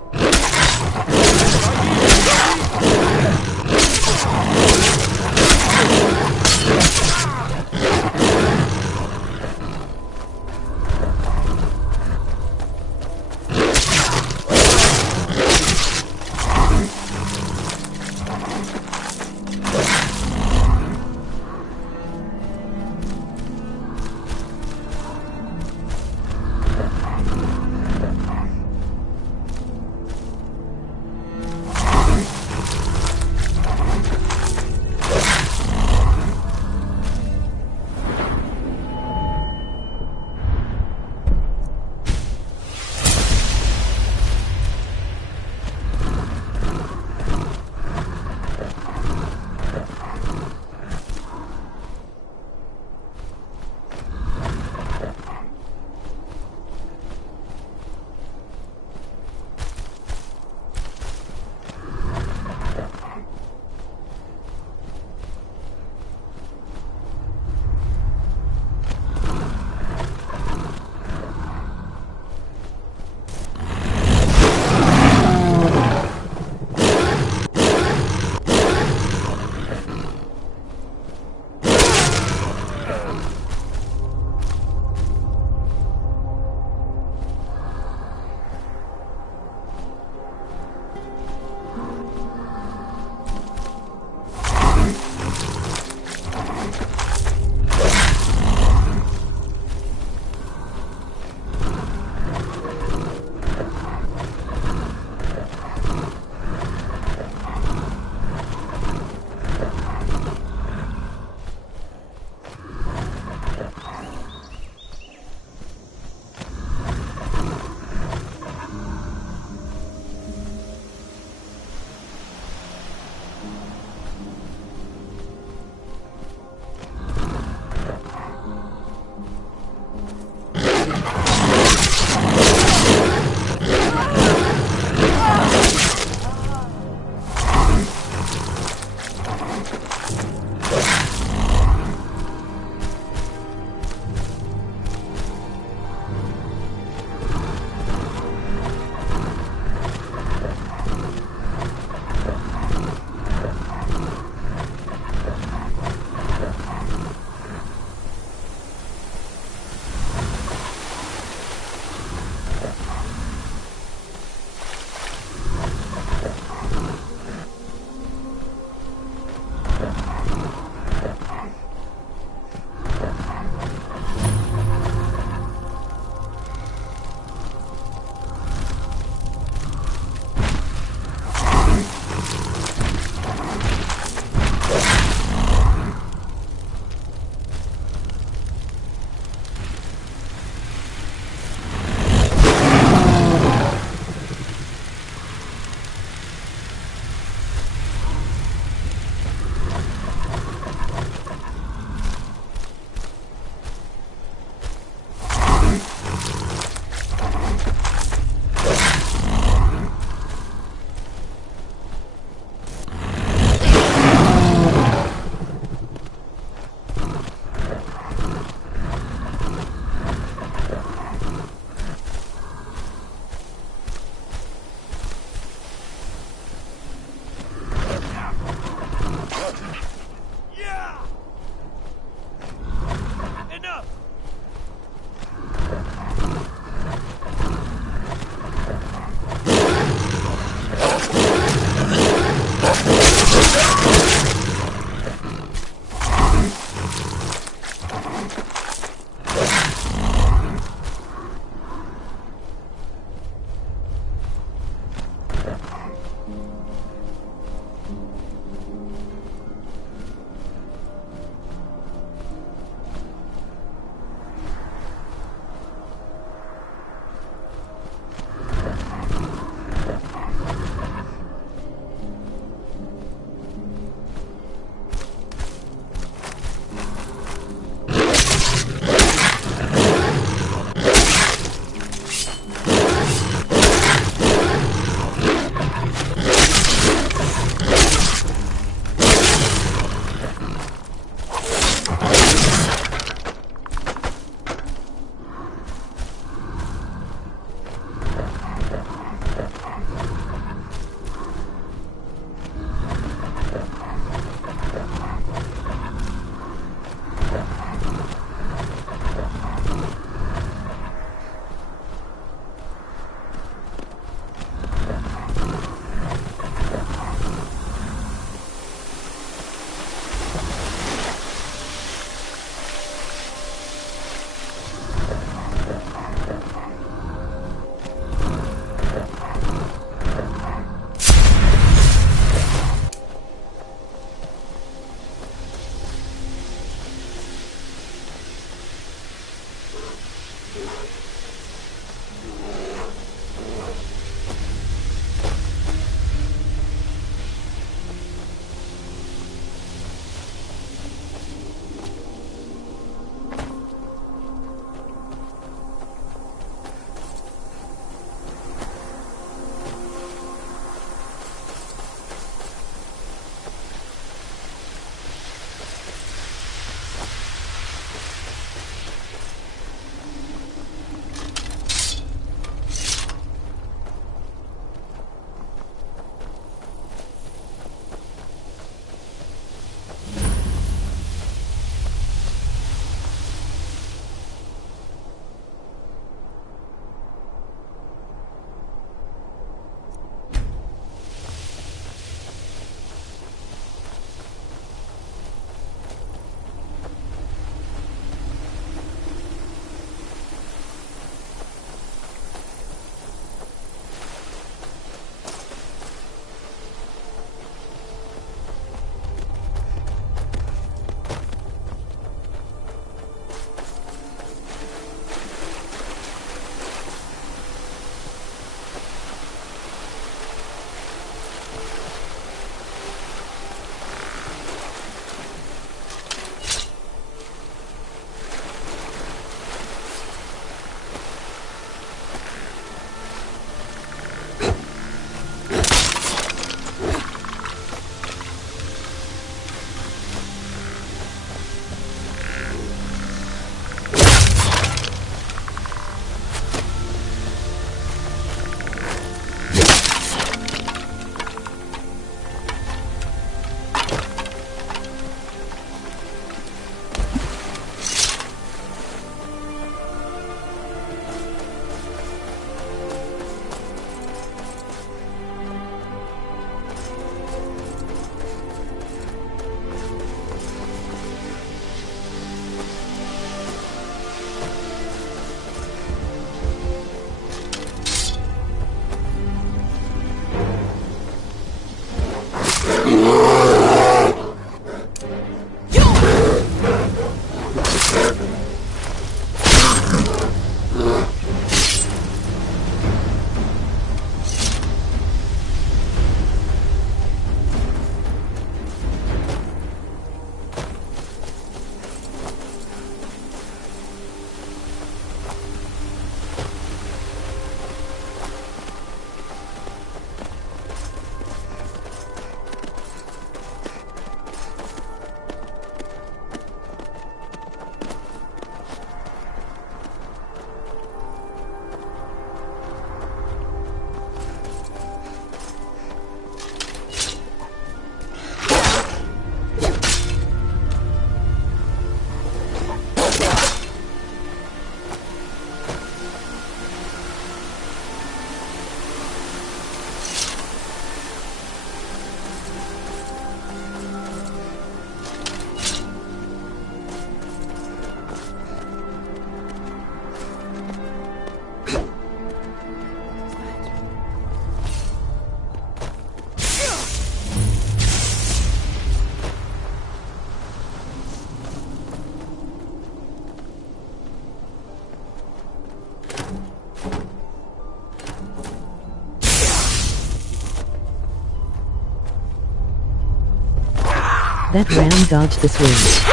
That ram dodged the swing.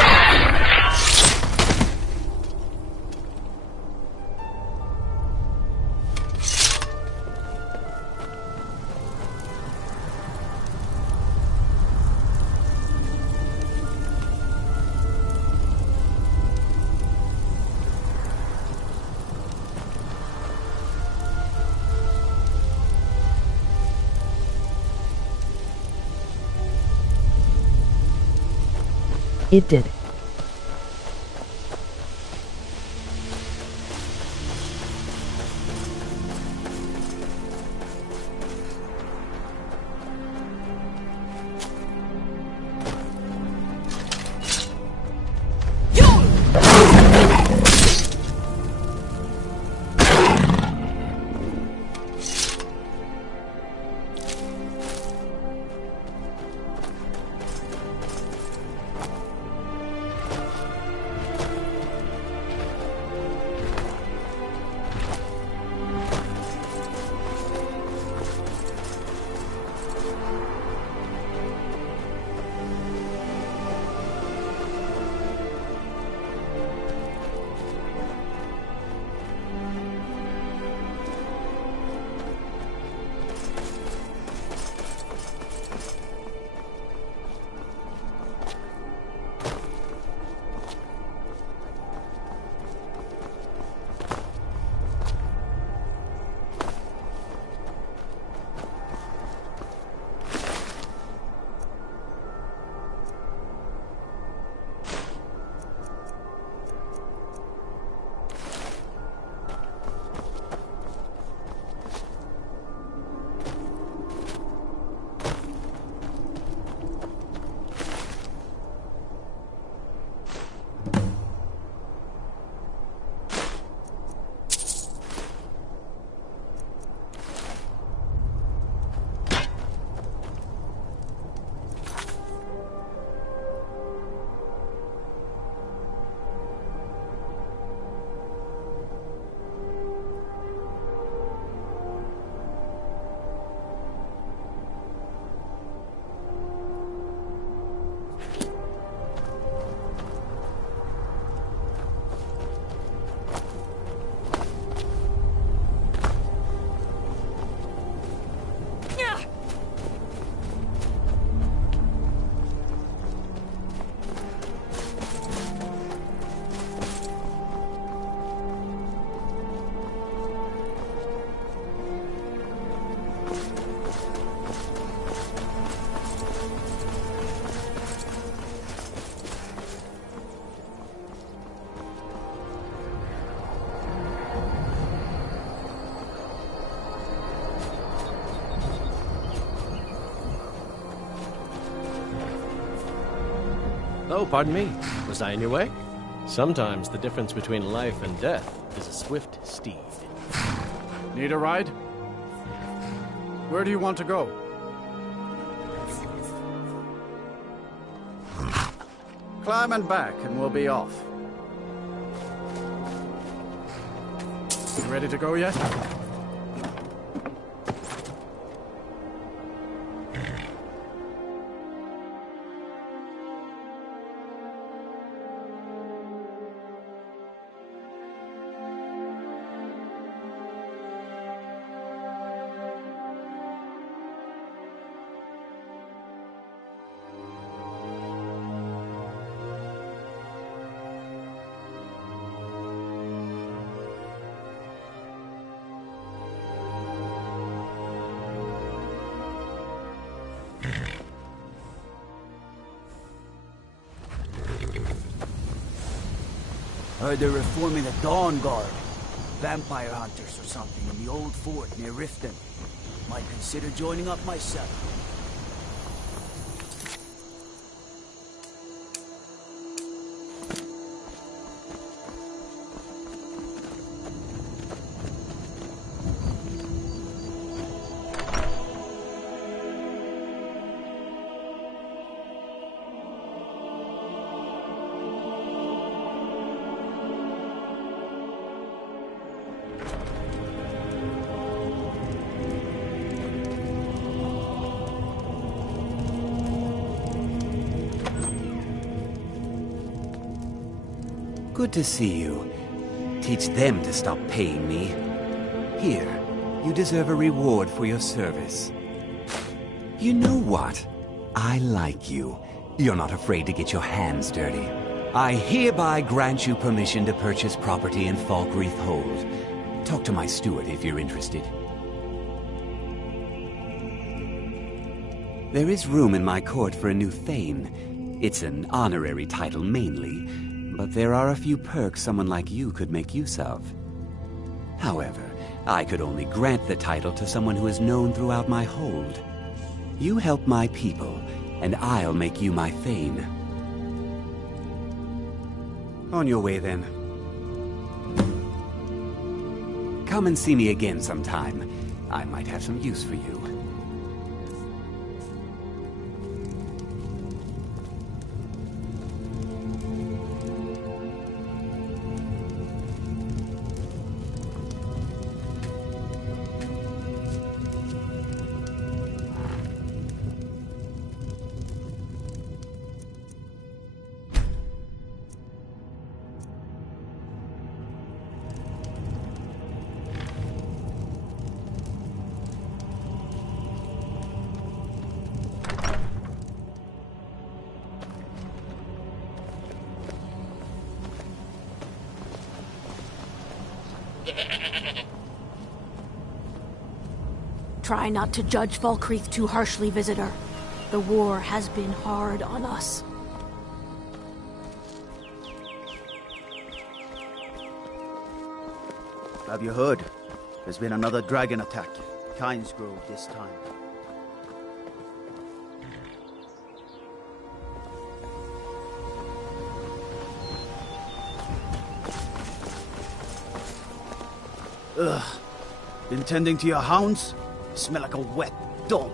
It did. Oh, pardon me. Was I in your way? Sometimes the difference between life and death is a swift steed. Need a ride? Where do you want to go? Climb and back and we'll be off. You ready to go yet? Heard they're reforming the Dawn Guard. Vampire hunters or something in the old fort near Riften. Might consider joining up myself. Good to see you. Teach them to stop paying me. Here, you deserve a reward for your service. You know what? I like you. You're not afraid to get your hands dirty. I hereby grant you permission to purchase property in Falkreath Hold. Talk to my steward if you're interested. There is room in my court for a new Thane. It's an honorary title mainly, but there are a few perks someone like you could make use of. However, I could only grant the title to someone who is known throughout my hold. You help my people, and I'll make you my Thane. On your way, then. Come and see me again sometime. I might have some use for you. Try not to judge Falkreath too harshly, visitor. The war has been hard on us. Have you heard? There's been another dragon attack. Kynes Grove this time. Ugh. Been tending to your hounds? You smell like a wet dog.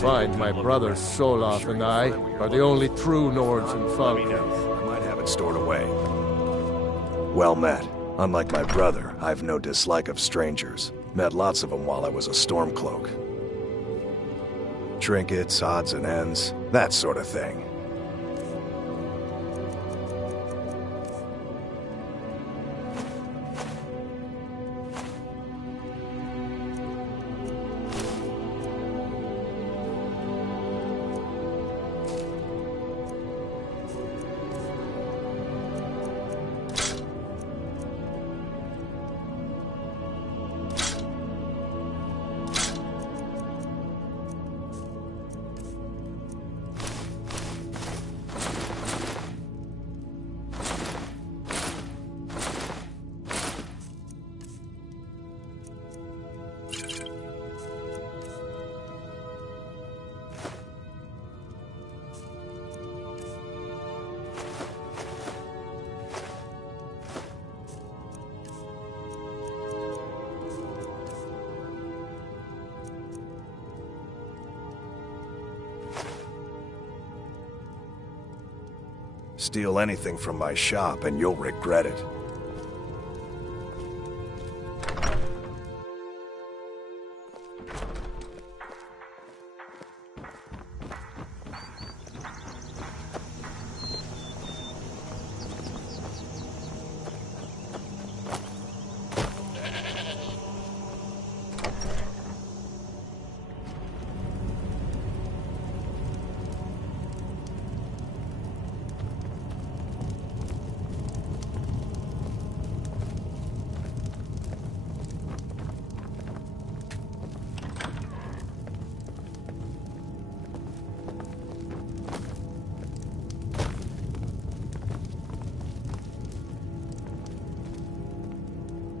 Find my brothers Solaf and I are the only true Nords in Falkreath. I might have it stored away. Well met. Unlike my brother, I've no dislike of strangers. Met lots of them while I was a Stormcloak. Trinkets, odds and ends, that sort of thing. Steal anything from my shop and you'll regret it.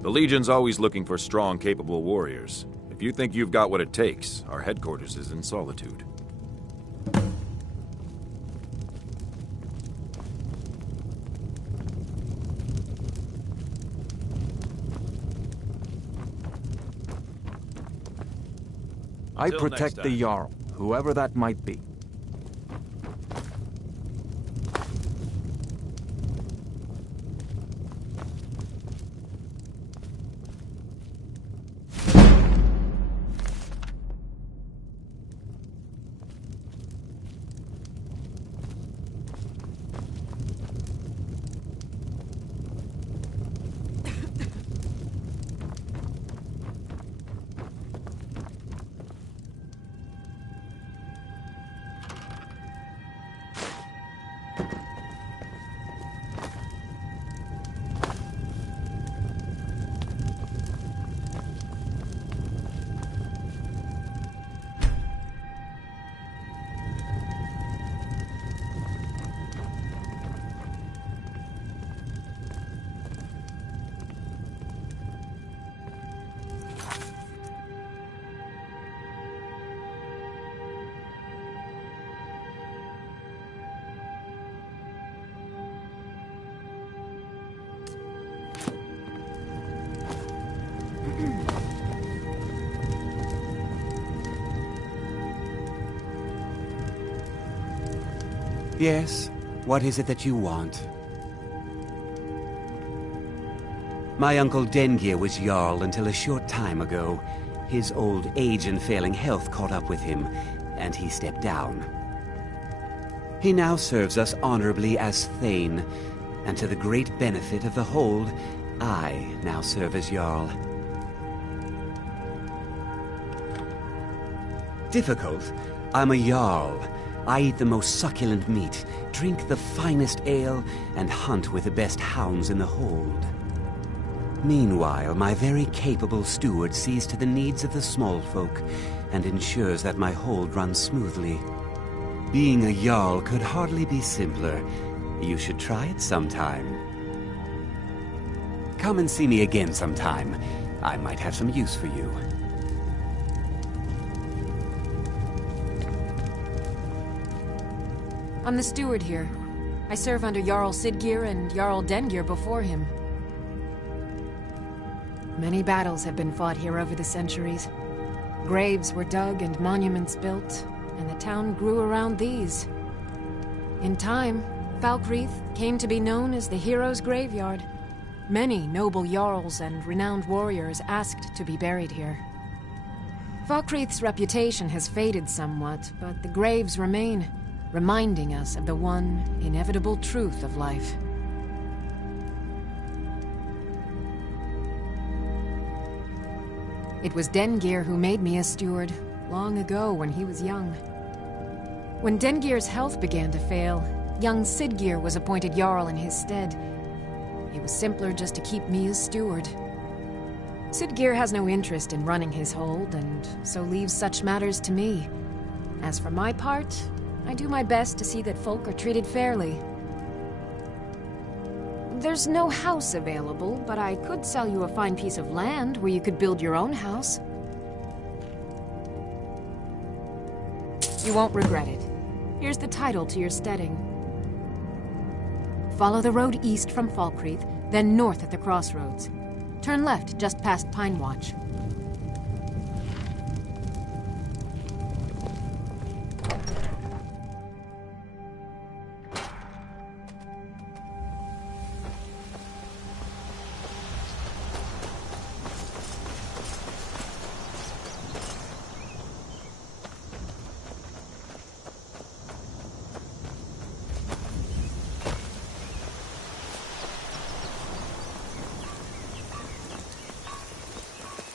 The Legion's always looking for strong, capable warriors. If you think you've got what it takes, our headquarters is in Solitude. I protect the Jarl, whoever that might be. Yes? What is it that you want? My uncle Dengir was Jarl until a short time ago. His old age and failing health caught up with him, and he stepped down. He now serves us honorably as Thane, and to the great benefit of the Hold, I now serve as Jarl. Difficult? I'm a Jarl. I eat the most succulent meat, drink the finest ale, and hunt with the best hounds in the Hold. Meanwhile, my very capable steward sees to the needs of the small folk and ensures that my hold runs smoothly. Being a Jarl could hardly be simpler. You should try it sometime. Come and see me again sometime. I might have some use for you. I'm the steward here. I serve under Jarl Sidgir and Jarl Dengir before him. Many battles have been fought here over the centuries. Graves were dug and monuments built, and the town grew around these. In time, Falkreath came to be known as the Heroes' Graveyard. Many noble Jarls and renowned warriors asked to be buried here. Falkreath's reputation has faded somewhat, but the graves remain, reminding us of the one inevitable truth of life. It was Dengir who made me a steward, long ago when he was young. When Dengir's health began to fail, young Sidgir was appointed Jarl in his stead. It was simpler just to keep me as steward. Sidgir has no interest in running his hold, and so leaves such matters to me. As for my part, I do my best to see that folk are treated fairly. There's no house available, but I could sell you a fine piece of land where you could build your own house. You won't regret it. Here's the title to your steading. Follow the road east from Falkreath, then north at the crossroads. Turn left just past Pine Watch.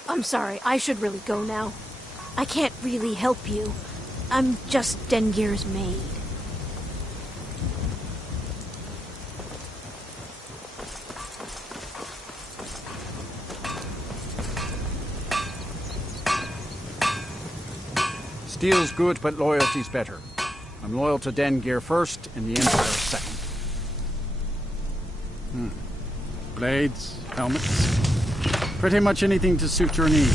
I'm sorry, I should really go now. I can't really help you. I'm just Dengir's maid. Steel's good, but loyalty's better. I'm loyal to Dengir first, and the Emperor second. Blades, helmets. Pretty much anything to suit your needs.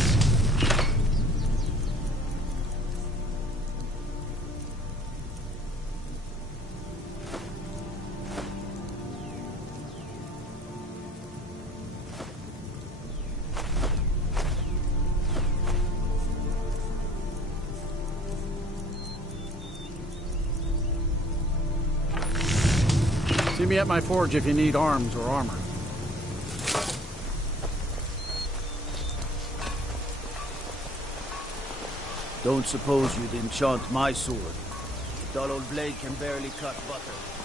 See me at my forge if you need arms or armor. Don't suppose you'd enchant my sword. The dull old blade can barely cut butter.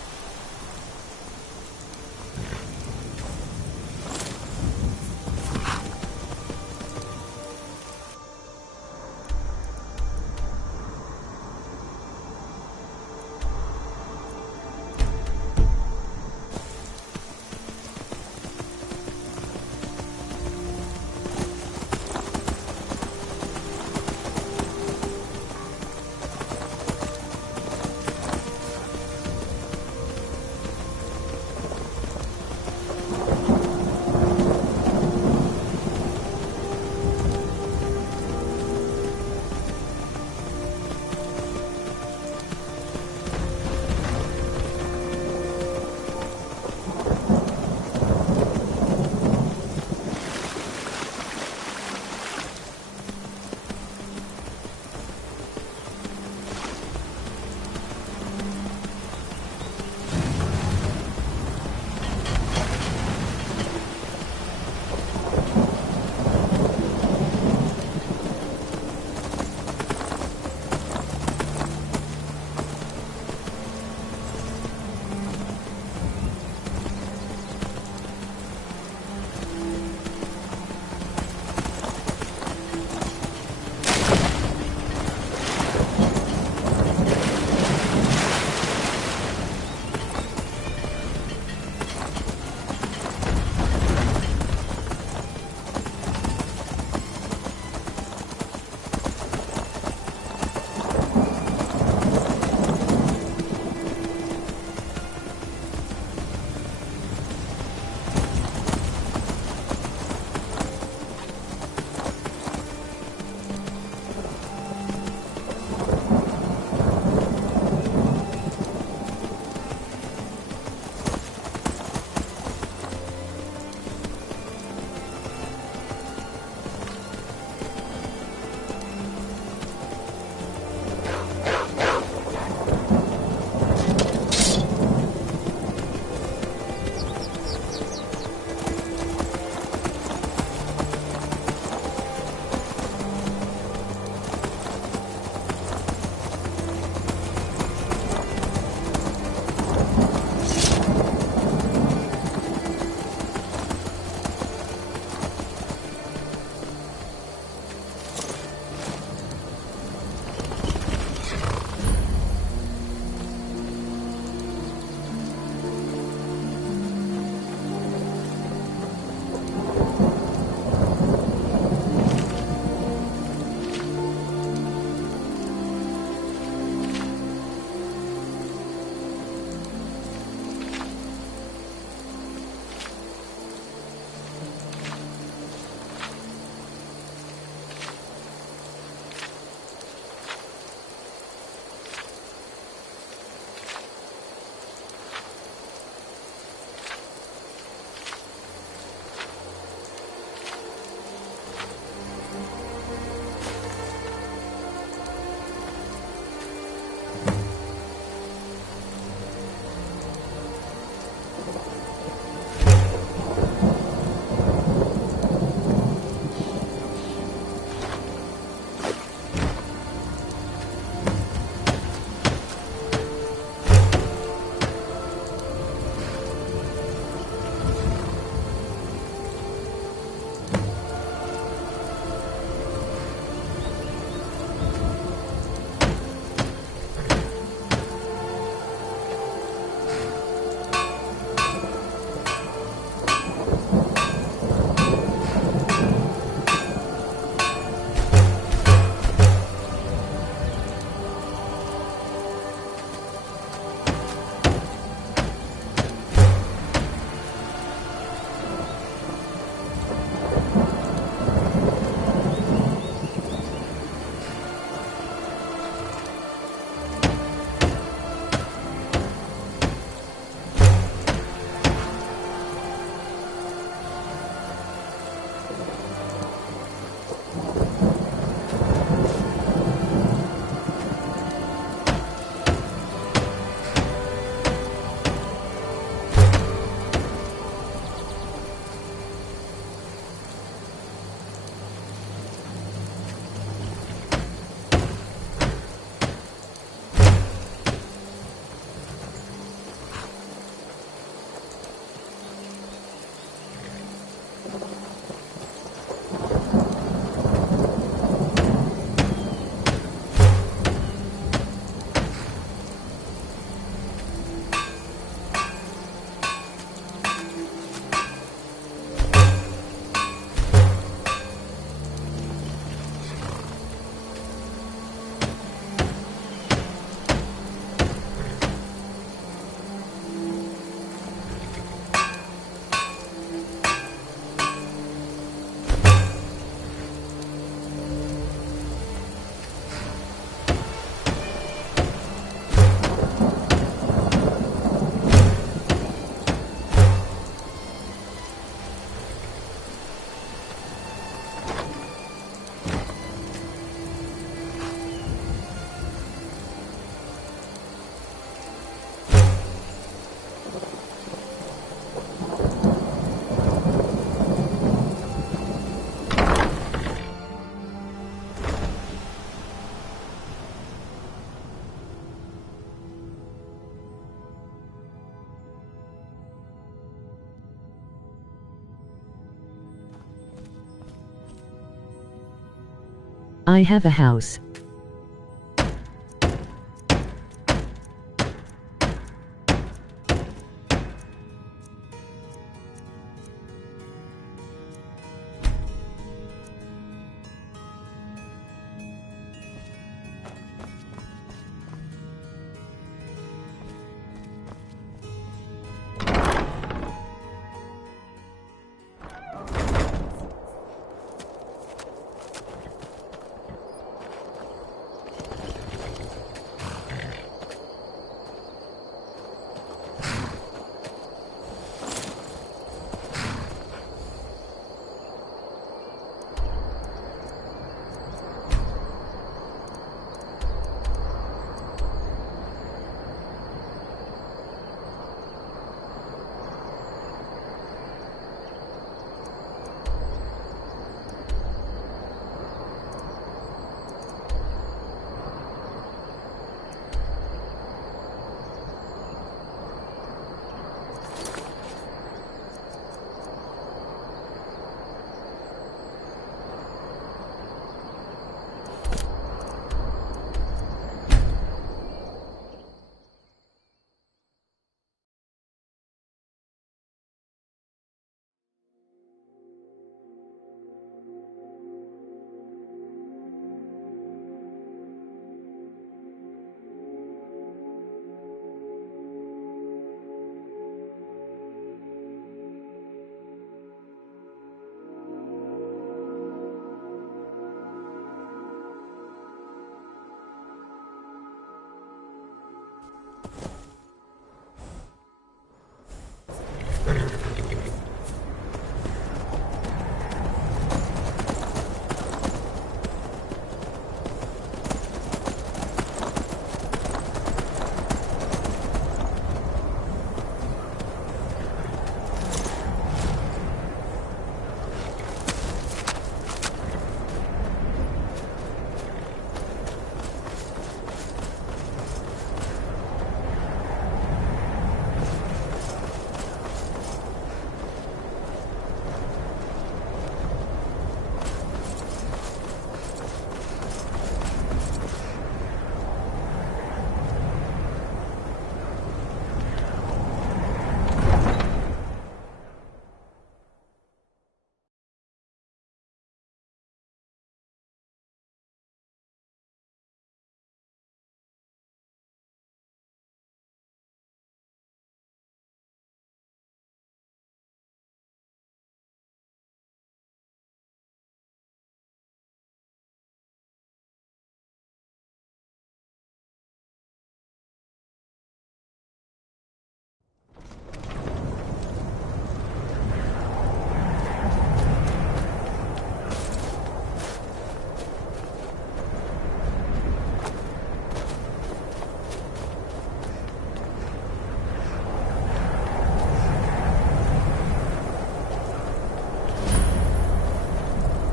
I have a house.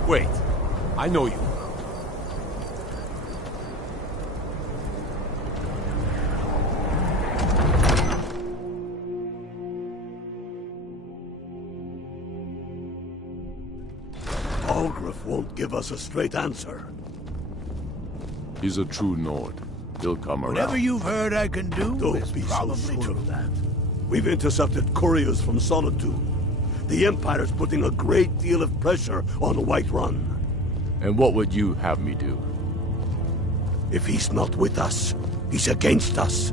Wait, I know you. Algraf won't give us a straight answer. He's a true Nord. He'll come around. Whatever you've heard I can do is probably true. Of that. We've intercepted couriers from Solitude. The Empire's putting a great deal of pressure on Whiterun. And what would you have me do? If he's not with us, he's against us.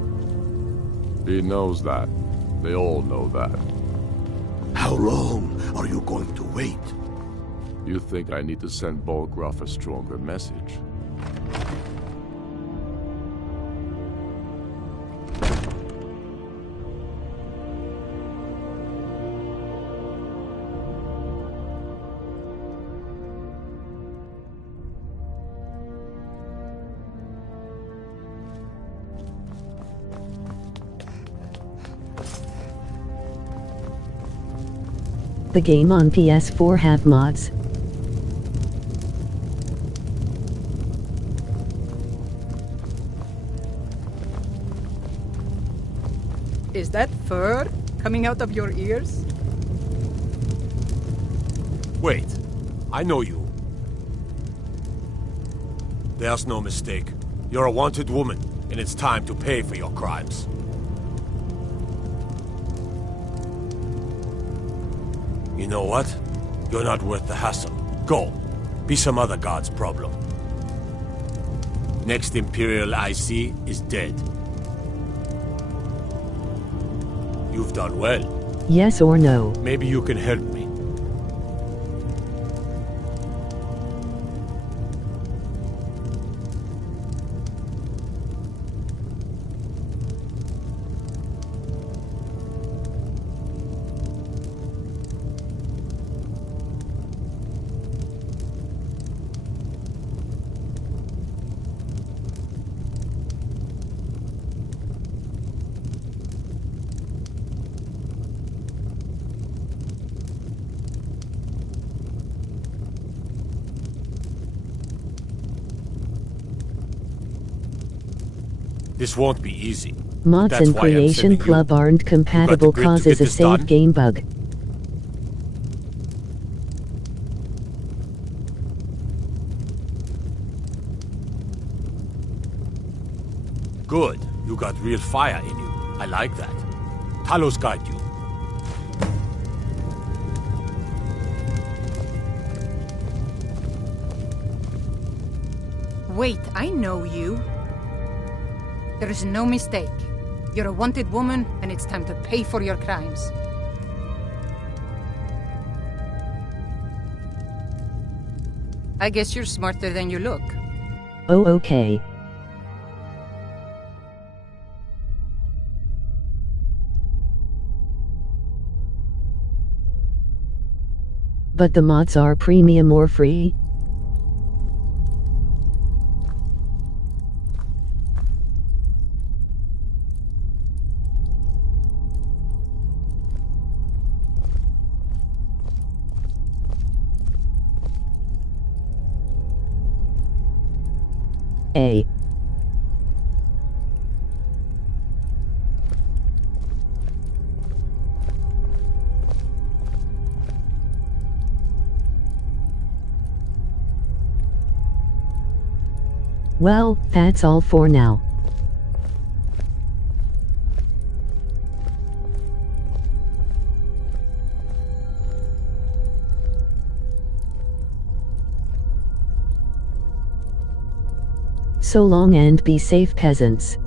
He knows that. They all know that. How long are you going to wait? You think I need to send Bolgraf a stronger message? The game on PS4 have mods. Is that fur coming out of your ears? Wait, I know you. There's no mistake. You're a wanted woman, and it's time to pay for your crimes. You know what? You're not worth the hassle. Go. Be some other god's problem. Next Imperial IC is dead. You've done well. Yes or no? Maybe you can help me. This won't be easy. Mods That's and why I'm Creation sending Club you. aren't compatible grit to causes get a this save done? game bug. Good. You got real fire in you. I like that. Talos guide you. Wait, I know you. There is no mistake. You're a wanted woman, and it's time to pay for your crimes. I guess you're smarter than you look. Oh, okay. But the mods are premium or free? A. Well, that's all for now. So long and be safe, peasants.